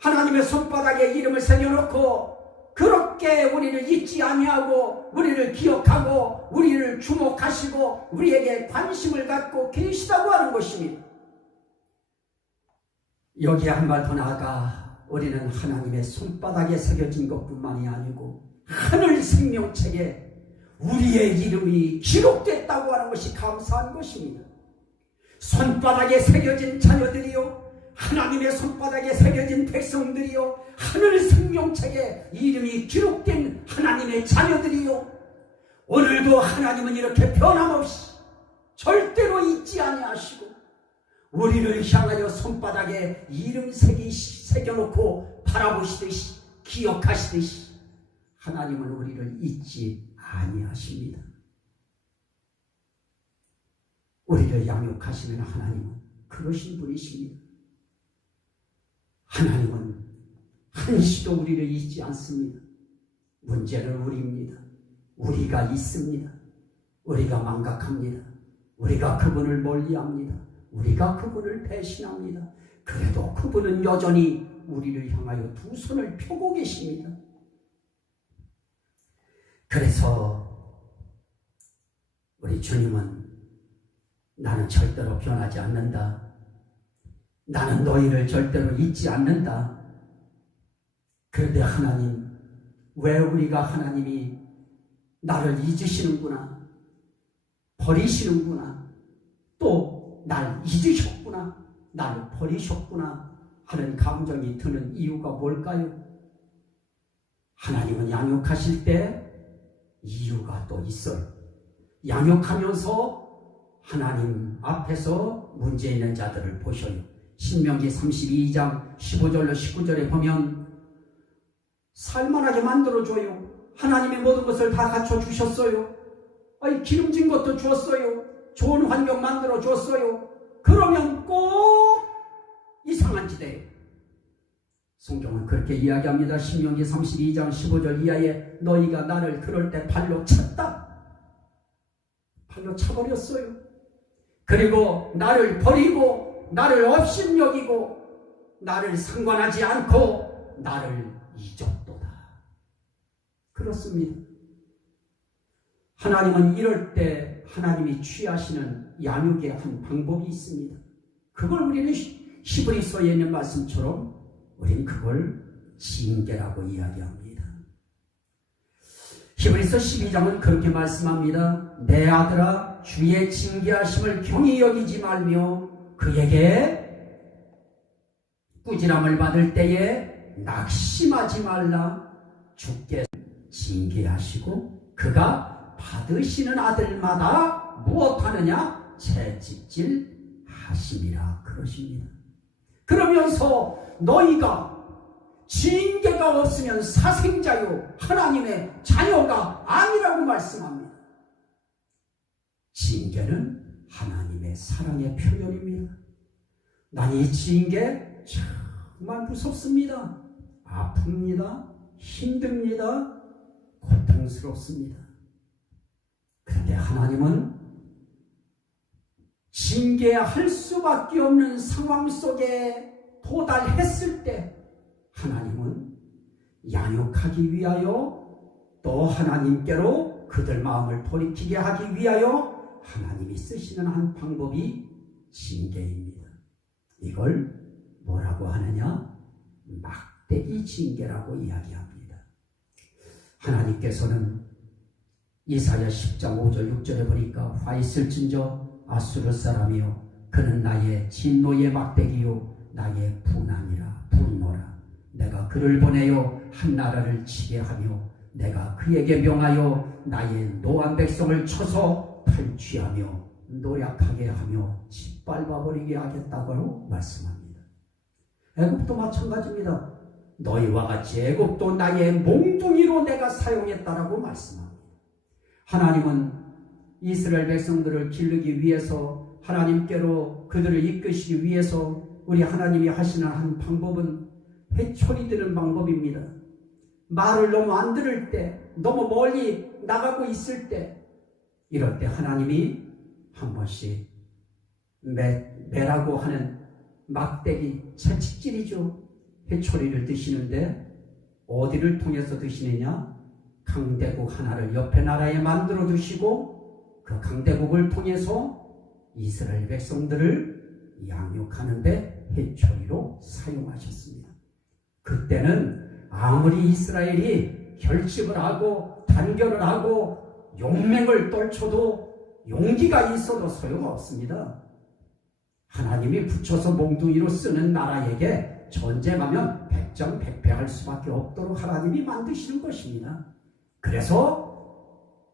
하나님의 손바닥에 이름을 새겨놓고 그렇게 우리를 잊지 아니하고 우리를 기억하고 우리를 주목하시고 우리에게 관심을 갖고 계시다고 하는 것입니다. 여기에 한 발 더 나아가 우리는 하나님의 손바닥에 새겨진 것뿐만이 아니고 하늘 생명책에 우리의 이름이 기록됐다고 하는 것이 감사한 것입니다. 손바닥에 새겨진 자녀들이요, 하나님의 손바닥에 새겨진 백성들이요, 하늘 생명책에 이름이 기록된 하나님의 자녀들이요, 오늘도 하나님은 이렇게 변함없이 절대로 잊지 아니하시고 우리를 향하여 손바닥에 이름 새겨놓고 바라보시듯이 기억하시듯이 하나님은 우리를 잊지 아니하십니다. 우리를 양육하시는 하나님은 그러신 분이십니다. 하나님은 한시도 우리를 잊지 않습니다. 문제는 우리입니다. 우리가 있습니다. 우리가 망각합니다. 우리가 그분을 멀리합니다. 우리가 그분을 배신합니다. 그래도 그분은 여전히 우리를 향하여 두 손을 펴고 계십니다. 그래서 우리 주님은 나는 절대로 변하지 않는다. 나는 너희를 절대로 잊지 않는다. 그런데 하나님, 왜 우리가 하나님이 나를 잊으시는구나, 버리시는구나, 또 날 잊으셨구나, 나를 버리셨구나 하는 감정이 드는 이유가 뭘까요? 하나님은 양육하실 때 이유가 또 있어요. 양육하면서 하나님 앞에서 문제 있는 자들을 보셔요. 신명기 32장 15절로 19절에 보면 살만하게 만들어줘요. 하나님이 모든 것을 다 갖춰주셨어요. 기름진 것도 주었어요. 좋은 환경 만들어 줬어요. 그러면 꼭 이상한 짓이에요. 성경은 그렇게 이야기합니다. 신명기 32장 15절 이하에 너희가 나를 그럴 때 발로 찼다. 발로 차버렸어요. 그리고 나를 버리고 나를 업신여기고 나를 상관하지 않고 나를 잊었도다. 그렇습니다. 하나님은 이럴 때 하나님이 취하시는 양육의 한 방법이 있습니다. 그걸 우리는 히브리서에 있는 말씀처럼 우리는 그걸 징계라고 이야기합니다. 히브리서 12장은 그렇게 말씀합니다. 내 아들아, 주의 징계하심을 경히 여기지 말며 그에게 꾸지람을 받을 때에 낙심하지 말라. 주께서 징계하시고 그가 받으시는 아들마다 무엇하느냐? 채찍질 하심이라 그러십니다. 그러면서 너희가 징계가 없으면 사생자요 하나님의 자녀가 아니라고 말씀합니다. 징계는 하나님의 사랑의 표현입니다. 난 이 징계 정말 무섭습니다. 아픕니다. 힘듭니다. 고통스럽습니다. 그런데 하나님은 징계할 수밖에 없는 상황 속에 도달했을 때 하나님은 양육하기 위하여 또 하나님께로 그들 마음을 돌이키게 하기 위하여 하나님이 쓰시는 한 방법이 징계입니다. 이걸 뭐라고 하느냐? 막대기 징계라고 이야기합니다. 하나님께서는 이사야 10장 5절 6절에 보니까 화 있을진저 아수르 사람이요 그는 나의 진노의 막대기요 나의 분함이라 분노라. 내가 그를 보내요 한 나라를 치게 하며 내가 그에게 명하여 나의 노한 백성을 쳐서 탈취하며 노략하게 하며 짓밟아버리게 하겠다고 말씀합니다. 애굽도 마찬가지입니다. 너희와 같이 애굽도 나의 몽둥이로 내가 사용했다라고 말씀합니다. 하나님은 이스라엘 백성들을 기르기 위해서 하나님께로 그들을 이끄시기 위해서 우리 하나님이 하시는 한 방법은 해초리 드는 방법입니다. 말을 너무 안 들을 때, 너무 멀리 나가고 있을 때, 이럴 때 하나님이 한 번씩 매라고 하는 막대기 채찍질이죠. 해초리를 드시는데 어디를 통해서 드시느냐? 강대국 하나를 옆에 나라에 만들어 두시고 그 강대국을 통해서 이스라엘 백성들을 양육하는데 해초리로 사용하셨습니다. 그때는 아무리 이스라엘이 결집을 하고 단결을 하고 용맹을 떨쳐도 용기가 있어도 소용없습니다. 하나님이 붙여서 몽둥이로 쓰는 나라에게 전쟁하면 백전백패할 수밖에 없도록 하나님이 만드시는 것입니다. 그래서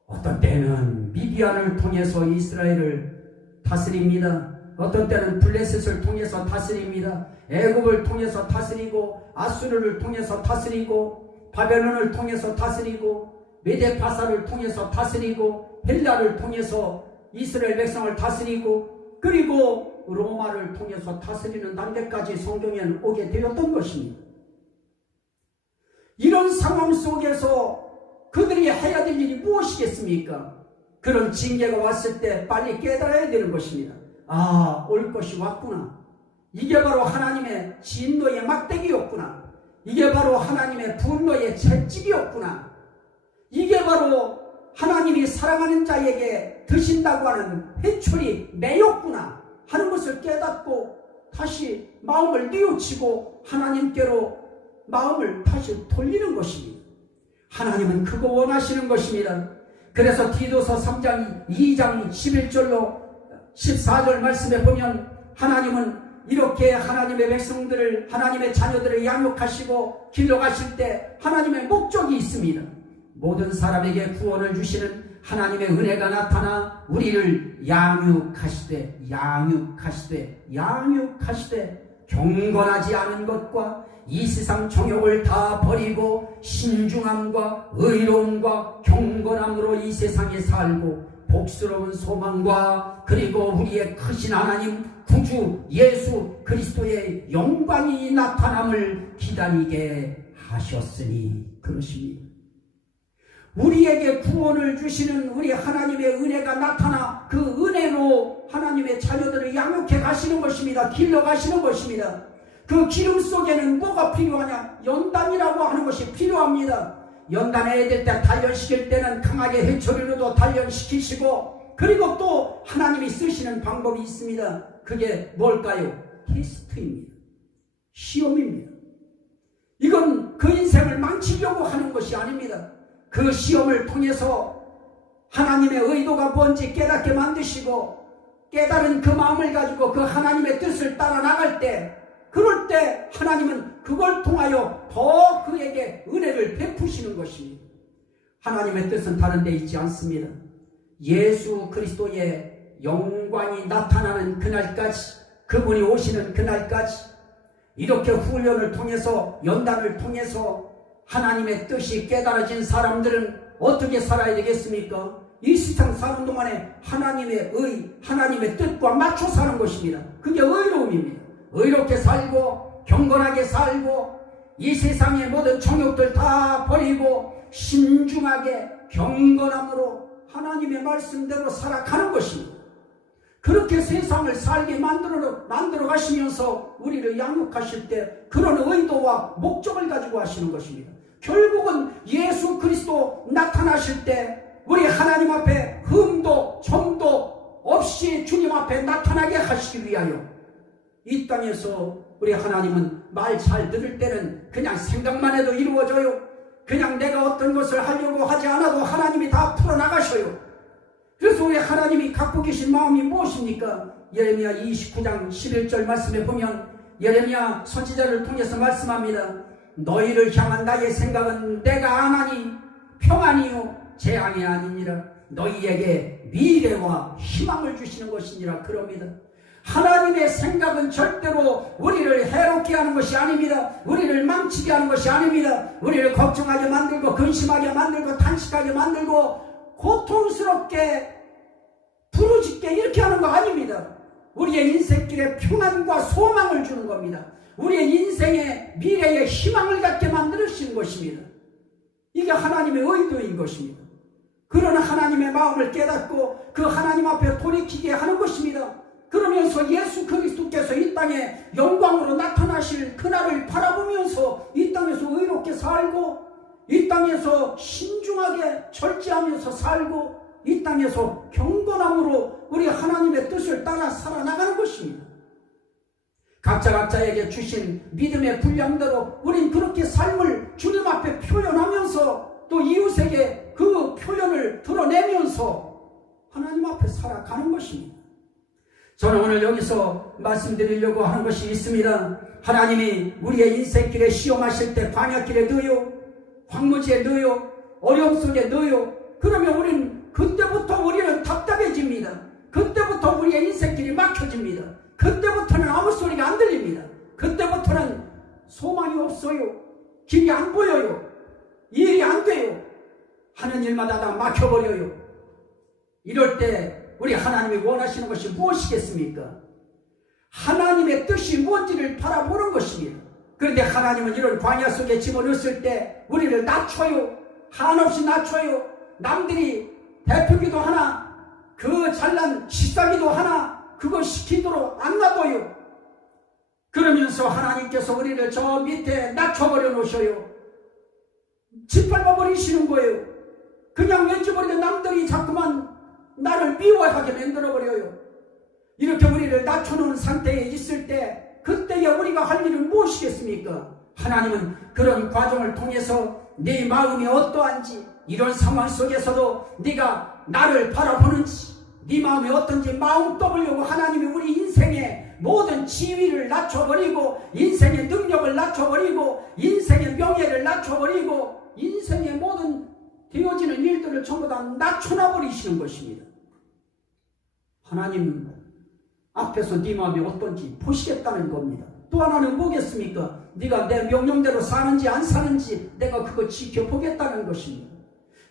어떤 때는 미디안을 통해서 이스라엘을 다스립니다. 어떤 때는 블레셋을 통해서 다스립니다. 애굽을 통해서 다스리고 아수르를 통해서 다스리고 바벨론을 통해서 다스리고 메데파사를 통해서 다스리고 헬라를 통해서 이스라엘 백성을 다스리고 그리고 로마를 통해서 다스리는 단계까지 성경에는 오게 되었던 것입니다. 이런 상황 속에서 그들이 해야 될 일이 무엇이겠습니까? 그런 징계가 왔을 때 빨리 깨달아야 되는 것입니다. 아, 올 것이 왔구나. 이게 바로 하나님의 진노의 막대기였구나. 이게 바로 하나님의 분노의 채찍이었구나. 이게 바로 하나님이 사랑하는 자에게 드신다고 하는 회초리 매였구나 하는 것을 깨닫고 다시 마음을 뉘우치고 하나님께로 마음을 다시 돌리는 것입니다. 하나님은 그거 원하시는 것입니다. 그래서 디도서 3장 2장 11절로 14절 말씀에 보면 하나님은 이렇게 하나님의 백성들을 하나님의 자녀들을 양육하시고 길러가실 때 하나님의 목적이 있습니다. 모든 사람에게 구원을 주시는 하나님의 은혜가 나타나 우리를 양육하시되 경건하지 않은 것과 이 세상 정욕을 다 버리고 신중함과 의로움과 경건함으로 이 세상에 살고 복스러운 소망과 그리고 우리의 크신 하나님 구주 예수 그리스도의 영광이 나타남을 기다리게 하셨으니 그러십니다. 우리에게 구원을 주시는 우리 하나님의 은혜가 나타나 그 은혜로 하나님의 자녀들을 양육해 가시는 것입니다. 길러 가시는 것입니다. 그 기름 속에는 뭐가 필요하냐? 연단이라고 하는 것이 필요합니다. 연단해야 될 때 단련시킬 때는 강하게 해초리로도 단련시키시고, 그리고 또 하나님이 쓰시는 방법이 있습니다. 그게 뭘까요? 테스트입니다. 시험입니다. 이건 그 인생을 망치려고 하는 것이 아닙니다. 그 시험을 통해서 하나님의 의도가 뭔지 깨닫게 만드시고, 깨달은 그 마음을 가지고 그 하나님의 뜻을 따라 나갈 때, 그럴 때 하나님은 그걸 통하여 더 그에게 은혜를 베푸시는 것입니다. 하나님의 뜻은 다른 데 있지 않습니다. 예수 그리스도의 영광이 나타나는 그날까지, 그분이 오시는 그날까지 이렇게 훈련을 통해서, 연단을 통해서 하나님의 뜻이 깨달아진 사람들은 어떻게 살아야 되겠습니까? 이 세상 사는 동안에 하나님의 뜻과 맞춰 사는 것입니다. 그게 의로움입니다. 의롭게 살고 경건하게 살고 이 세상의 모든 정욕들 다 버리고 신중하게 경건함으로 하나님의 말씀대로 살아가는 것입니다. 그렇게 세상을 살게 만들어 가시면서 우리를 양육하실 때 그런 의도와 목적을 가지고 하시는 것입니다. 결국은 예수 그리스도 나타나실 때 우리 하나님 앞에 흠도 점도 없이 주님 앞에 나타나게 하시기 위하여 이 땅에서 우리 하나님은 말 잘 들을 때는 그냥 생각만 해도 이루어져요. 그냥 내가 어떤 것을 하려고 하지 않아도 하나님이 다 풀어나가셔요. 그래서 우리 하나님이 갖고 계신 마음이 무엇입니까? 예레미야 29장 11절 말씀에 보면 예레미야 선지자를 통해서 말씀합니다. 너희를 향한 나의 생각은 내가 아나니 평안이요 재앙이 아니니라. 너희에게 미래와 희망을 주시는 것이니라 그럽니다. 하나님의 생각은 절대로 우리를 해롭게 하는 것이 아닙니다. 우리를 망치게 하는 것이 아닙니다. 우리를 걱정하게 만들고 근심하게 만들고 탄식하게 만들고 고통스럽게 부르짖게 이렇게 하는 거 아닙니다. 우리의 인생길에 평안과 소망을 주는 겁니다. 우리의 인생의 미래의 희망을 갖게 만드시는 것입니다. 이게 하나님의 의도인 것입니다. 그런 하나님의 마음을 깨닫고 그 하나님 앞에 돌이키게 하는 것입니다. 그러면서 예수 그리스도께서 이 땅에 영광으로 나타나실 그날을 바라보면서 이 땅에서 의롭게 살고 이 땅에서 신중하게 절제하면서 살고 이 땅에서 경건함으로 우리 하나님의 뜻을 따라 살아나가는 것입니다. 각자에게 주신 믿음의 분량대로 우린 그렇게 삶을 주님 앞에 표현하면서 또 이웃에게 그 표현을 드러내면서 하나님 앞에 살아가는 것입니다. 저는 오늘 여기서 말씀드리려고 하는 것이 있습니다. 하나님이 우리의 인생길에 시험하실 때 광야길에 넣어요. 황무지에 넣어요. 어려움 속에 넣어요. 그러면 우리는 답답해집니다. 그때부터 우리의 인생길이 막혀집니다. 그때부터는 아무 소리가 안 들립니다. 그때부터는 소망이 없어요. 길이 안 보여요. 일이 안 돼요. 하는 일마다 다 막혀버려요. 이럴 때 우리 하나님이 원하시는 것이 무엇이겠습니까? 하나님의 뜻이 뭔지를 바라보는 것입니다. 그런데 하나님은 이런 광야 속에 집어넣었을 때 우리를 낮춰요. 한없이 낮춰요. 남들이 대표기도 하나 그 잘난 식사기도 하나 그거 시키도록 안 놔둬요. 그러면서 하나님께서 우리를 저 밑에 낮춰버려 놓으셔요. 짓밟아 버리시는 거예요. 그냥 왠지 모르게 남들이 자꾸만 나를 미워하게 만들어버려요. 이렇게 우리를 낮춰놓은 상태에 있을 때 그때에 우리가 할 일은 무엇이겠습니까? 하나님은 그런 과정을 통해서 네 마음이 어떠한지 이런 상황 속에서도 네가 나를 바라보는지 네 마음이 어떤지 마음 떠보려고 하나님이 우리 인생의 모든 지위를 낮춰버리고 인생의 능력을 낮춰버리고 인생의 명예를 낮춰버리고 인생의 모든 되어지는 일들을 전부 다 낮춰놔버리시는 것입니다. 하나님 앞에서 네 마음이 어떤지 보시겠다는 겁니다. 또 하나는 뭐겠습니까? 네가 내 명령대로 사는지 안 사는지 내가 그거 지켜보겠다는 것입니다.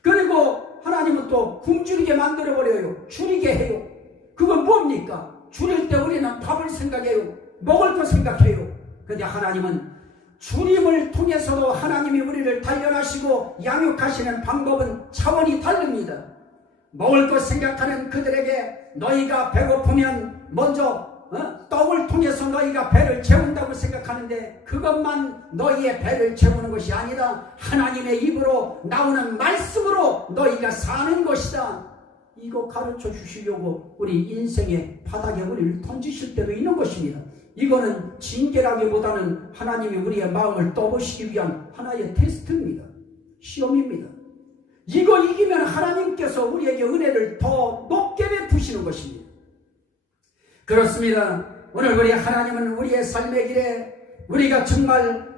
그리고 하나님은 또 굶주리게 만들어버려요. 줄이게 해요. 그건 뭡니까? 줄일 때 우리는 밥을 생각해요. 먹을 거 생각해요. 그런데 하나님은 주님을 통해서도 하나님이 우리를 단련하시고 양육하시는 방법은 차원이 다릅니다. 먹을 것 생각하는 그들에게 너희가 배고프면 먼저 떡을 통해서 너희가 배를 채운다고 생각하는데 그것만 너희의 배를 채우는 것이 아니라 하나님의 입으로 나오는 말씀으로 너희가 사는 것이다. 이거 가르쳐 주시려고 우리 인생의 바닥에 우리를 던지실 때도 있는 것입니다. 이거는 징계라기보다는 하나님이 우리의 마음을 떠보시기 위한 하나의 테스트입니다. 시험입니다. 이거 이기면 하나님께서 우리에게 은혜를 더 높게 베푸시는 것입니다. 그렇습니다. 오늘 우리 하나님은 우리의 삶의 길에 우리가 정말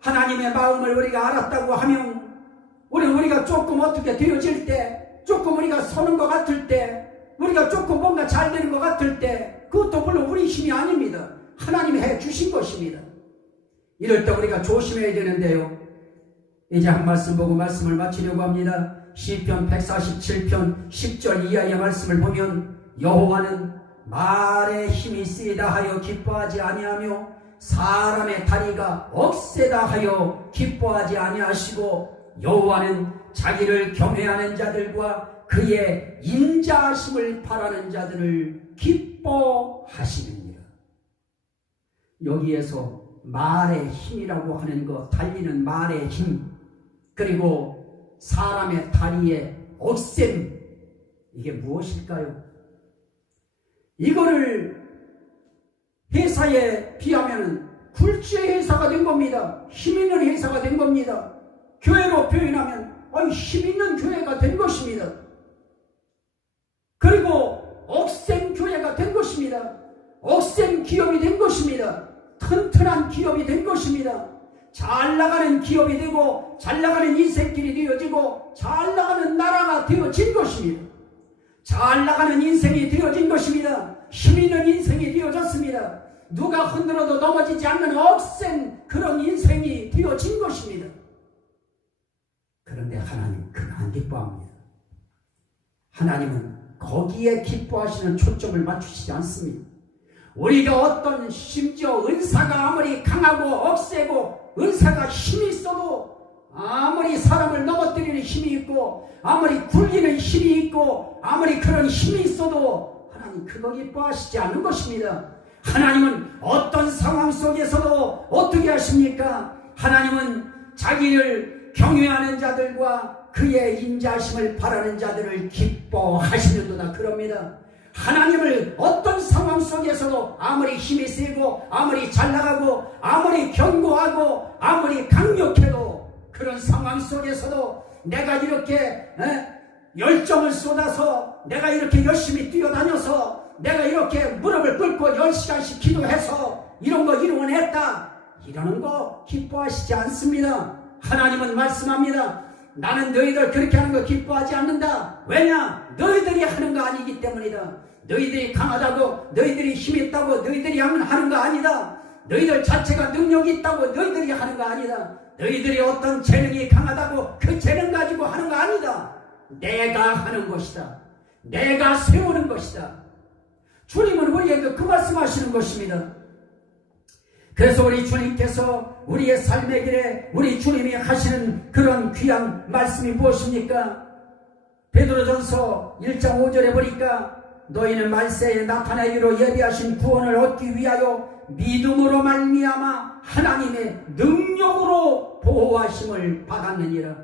하나님의 마음을 우리가 알았다고 하면 우리가 조금 어떻게 되어질 때, 조금 우리가 서는 것 같을 때, 우리가 조금 뭔가 잘 되는 것 같을 때, 그것도 물론 우리 힘이 아닙니다. 하나님이 해주신 것입니다. 이럴 때 우리가 조심해야 되는데요. 이제 한 말씀 보고 말씀을 마치려고 합니다. 시편 147편 10절 이하의 말씀을 보면 여호와는 말에 힘이 세다 하여 기뻐하지 아니하며 사람의 다리가 억세다 하여 기뻐하지 아니하시고 여호와는 자기를 경외하는 자들과 그의 인자하심을 바라는 자들을 기뻐하시느니라. 여기에서 말의 힘이라고 하는 것, 달리는 말의 힘, 그리고 사람의 다리의 억셈, 이게 무엇일까요? 이거를 회사에 비하면 굴지의 회사가 된 겁니다. 힘 있는 회사가 된 겁니다. 교회로 표현하면 힘 있는 교회가 된 것입니다. 그리고 억센 교회가 된 것입니다. 억센 기업이 된 것입니다. 튼튼한 기업이 된 것입니다. 잘 나가는 기업이 되고 잘 나가는 인생길이 되어지고 잘 나가는 나라가 되어진 것입니다. 잘 나가는 인생이 되어진 것입니다. 힘있는 인생이 되어졌습니다. 누가 흔들어도 넘어지지 않는 억센 그런 인생이 되어진 것입니다. 그런데 하나님 그거 안 기뻐합니다. 하나님은 거기에 기뻐하시는 초점을 맞추시지 않습니다. 우리가 어떤 심지어 은사가 아무리 강하고 억세고 은사가 힘이 있어도 아무리 사람을 넘어뜨리는 힘이 있고 아무리 굴리는 힘이 있고 아무리 그런 힘이 있어도 하나님 그거 기뻐하시지 않는 것입니다. 하나님은 어떤 상황 속에서도 어떻게 하십니까? 하나님은 자기를 경외하는 자들과 그의 인자하심을 바라는 자들을 기뻐하시는도다 그럽니다. 하나님을 어떤 상황 속에서도 아무리 힘이 세고 아무리 잘 나가고 아무리 견고하고 아무리 강력해도 그런 상황 속에서도 내가 이렇게 열정을 쏟아서 내가 이렇게 열심히 뛰어다녀서 내가 이렇게 무릎을 꿇고 10시간씩 기도해서 이런 거 이루어냈다 이러는 거 기뻐하시지 않습니다. 하나님은 말씀합니다. 나는 너희들 그렇게 하는 거 기뻐하지 않는다. 왜냐? 너희들이 하는 거 아니기 때문이다. 너희들이 강하다고 너희들이 힘 있다고 너희들이 하는 거 아니다. 너희들 자체가 능력이 있다고 너희들이 하는 거 아니다. 너희들이 어떤 재능이 강하다고 그 재능 가지고 하는 거 아니다. 내가 하는 것이다. 내가 세우는 것이다. 주님은 우리에게 그 말씀하시는 것입니다. 그래서 우리 주님께서 우리의 삶의 길에 우리 주님이 하시는 그런 귀한 말씀이 무엇입니까? 베드로전서 1장 5절에 보니까 너희는 말세에 나타내기로 예비하신 구원을 얻기 위하여 믿음으로 말미암아 하나님의 능력으로 보호하심을 받았느니라.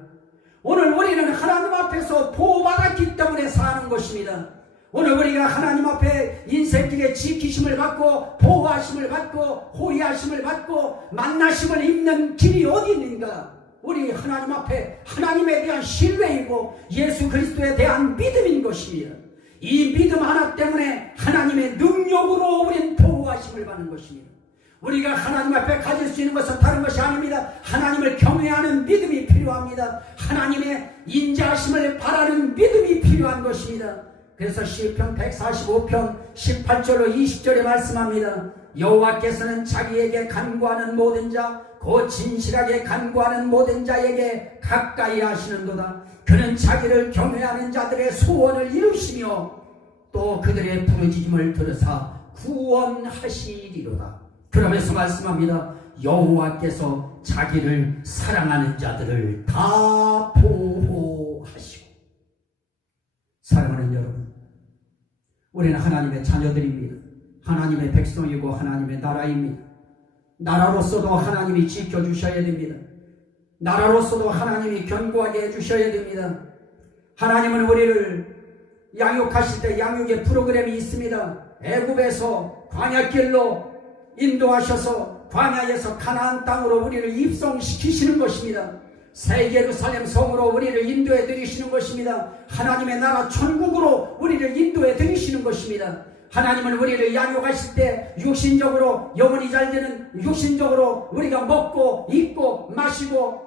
오늘 우리는 하나님 앞에서 보호받았기 때문에 사는 것입니다. 오늘 우리가 하나님 앞에 인생길에 지키심을 받고 보호하심을 받고 호의하심을 받고 만나심을 입는 길이 어디 있는가? 우리 하나님 앞에 하나님에 대한 신뢰이고 예수 그리스도에 대한 믿음인 것입니다. 이 믿음 하나 때문에 하나님의 능력으로 우리는 보호하심을 받는 것입니다. 우리가 하나님 앞에 가질 수 있는 것은 다른 것이 아닙니다. 하나님을 경외하는 믿음이 필요합니다. 하나님의 인자하심을 바라는 믿음이 필요한 것입니다. 그래서 시편 145편 18절로 20절에 말씀합니다. 여호와께서는 자기에게 간구하는 모든 자 곧 진실하게 간구하는 모든 자에게 가까이 하시는도다. 그는 자기를 경외하는 자들의 소원을 이루시며 또 그들의 부르짖음을 들으사 구원하시리로다. 그러면서 말씀합니다. 여호와께서 자기를 사랑하는 자들을 다 보호하시고. 사랑하는 여러분, 우리는 하나님의 자녀들입니다. 하나님의 백성이고 하나님의 나라입니다. 나라로서도 하나님이 지켜주셔야 됩니다. 나라로서도 하나님이 견고하게 해주셔야 됩니다. 하나님은 우리를 양육하실 때 양육의 프로그램이 있습니다. 애굽에서 광야길로 인도하셔서 광야에서 가나안 땅으로 우리를 입성시키시는 것입니다. 새 예루살렘 성으로 우리를 인도해 드리시는 것입니다. 하나님의 나라 천국으로 우리를 인도해 드리시는 것입니다. 하나님은 우리를 양육하실 때 육신적으로 영혼이 잘 되는, 육신적으로 우리가 먹고 입고 마시고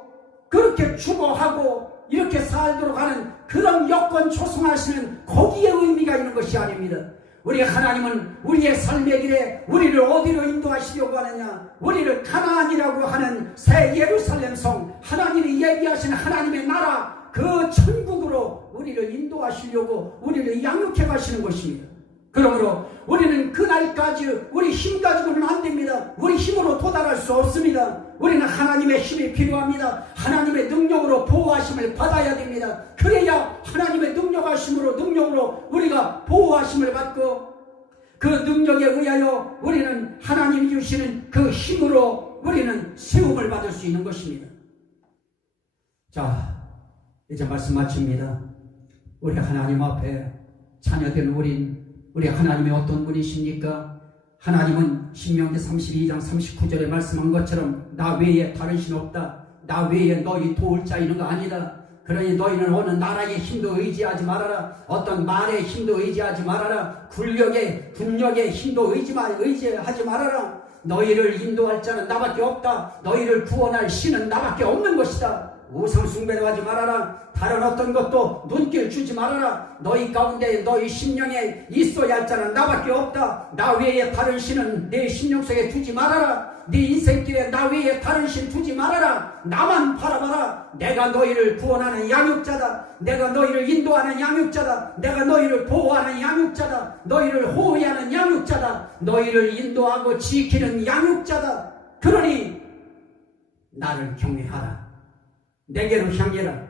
그렇게 추구하고 이렇게 살도록 하는 그런 여건 조성하시는 거기에 의미가 있는 것이 아닙니다. 우리 하나님은 우리의 삶의 길에 우리를 어디로 인도하시려고 하느냐, 우리를 가나안이라고 하는 새 예루살렘 성, 하나님이 얘기하신 하나님의 나라 그 천국으로 우리를 인도하시려고 우리를 양육해 가시는 것입니다. 그러므로 우리는 그날까지 우리 힘 가지고는 안 됩니다. 우리 힘으로 도달할 수 없습니다. 우리는 하나님의 힘이 필요합니다. 하나님의 능력으로 보호하심을 받아야 됩니다. 그래야 하나님의 능력으로 우리가 보호하심을 받고 그 능력에 의하여 우리는 하나님이 주시는 그 힘으로 우리는 세움을 받을 수 있는 것입니다. 자, 이제 말씀 마칩니다. 우리 하나님 앞에 자녀된 우리 하나님의 어떤 분이십니까? 하나님은 신명기 32장 39절에 말씀한 것처럼 나 외에 다른 신 없다. 나 외에 너희 도울 자 있는 거 아니다. 그러니 너희는 어느 나라의 힘도 의지하지 말아라. 어떤 말의 힘도 의지하지 말아라. 군력의 힘도 의지하지 말아라. 너희를 인도할 자는 나밖에 없다. 너희를 구원할 신은 나밖에 없는 것이다. 우상 숭배도 하지 말아라. 다른 어떤 것도 눈길 주지 말아라. 너희 가운데 너희 심령에 있어야 할 자는 나밖에 없다. 나 외에 다른 신은 내 심령 속에 두지 말아라. 네 인생길에 나 외에 다른 신 두지 말아라. 나만 바라봐라. 내가 너희를 구원하는 양육자다. 내가 너희를 인도하는 양육자다. 내가 너희를 보호하는 양육자다. 너희를 호위하는 양육자다. 너희를 인도하고 지키는 양육자다. 그러니 나를 경외하라. 내게로 향해라.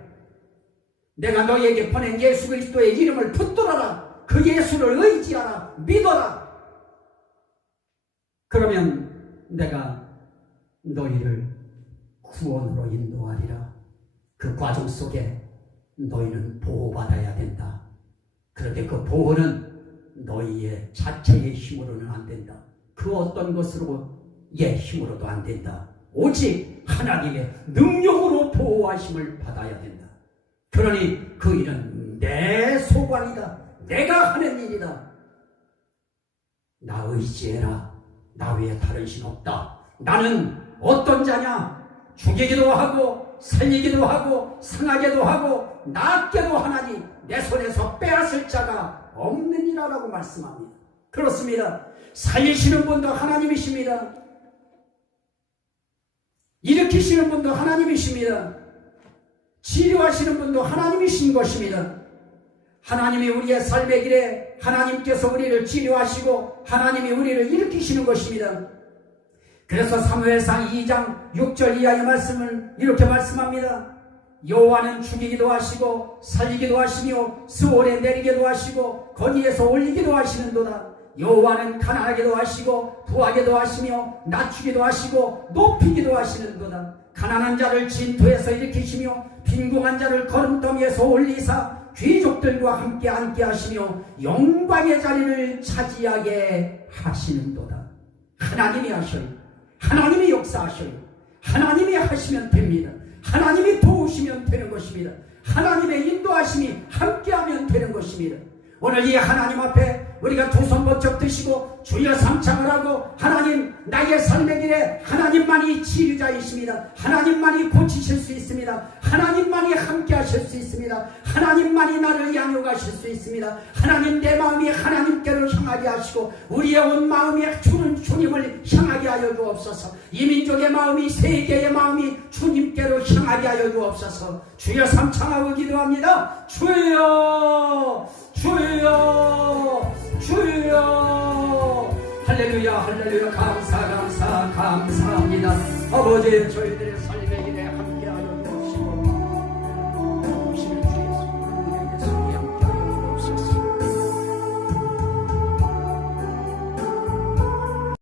내가 너희에게 보낸 예수 그리스도의 이름을 붙들어라. 그 예수를 의지하라. 믿어라. 그러면 내가 너희를 구원으로 인도하리라. 그 과정 속에 너희는 보호받아야 된다. 그런데 그 보호는 너희의 자체의 힘으로는 안 된다. 그 어떤 것으로의 힘으로도 안 된다. 오직 하나님의 능력으로 보호하심을 받아야 된다. 그러니 그 일은 내 소관이다. 내가 하는 일이다. 나 의지해라. 나 외에 다른 신 없다. 나는 어떤 자냐? 죽이기도 하고 살리기도 하고 상하게도 하고 낫게도 하나니 내 손에서 빼앗을 자가 없느니라라고 말씀합니다. 그렇습니다. 살리시는 분도 하나님이십니다. 일으키시는 분도 하나님이십니다. 치료하시는 분도 하나님이신 것입니다. 하나님이 우리의 삶의 길에 하나님께서 우리를 치료하시고 하나님이 우리를 일으키시는 것입니다. 그래서 사무엘상 2장 6절 이하의 말씀을 이렇게 말씀합니다. 여호와는 죽이기도 하시고 살리기도 하시며 스올에 내리기도 하시고 거기에서 올리기도 하시는도다. 여호와는 가난하게도 하시고 부하게도 하시며 낮추기도 하시고 높이기도 하시는도다. 가난한 자를 진토에서 일으키시며 빈궁한 자를 거름더미에서 올리사 귀족들과 함께 앉게 하시며 영광의 자리를 차지하게 하시는도다. 하나님이 하셔요. 하나님이 역사하셔요. 하나님이 하시면 됩니다. 하나님이 도우시면 되는 것입니다. 하나님의 인도하심이 함께하면 되는 것입니다. 오늘 이 하나님 앞에 우리가 두 손 번쩍 드시고 주여 삼창을 하고 하나님 나의 삶의 길에 하나님만이 치유자이십니다. 하나님만이 고치실 수 있습니다. 하나님만이 함께 하실 수 있습니다. 하나님만이 나를 양육하실 수 있습니다. 하나님 내 마음이 하나님께로 향하게 하시고 우리의 온 마음이 주님을 향하게 하여 주옵소서. 이 민족의 마음이 세계의 마음이 주님께로 향하게 하여 주옵소서. 주여 삼창하고 기도합니다. 주여 주여 주여 할렐루야 할렐루야 감사합니다. 아버지 저희들의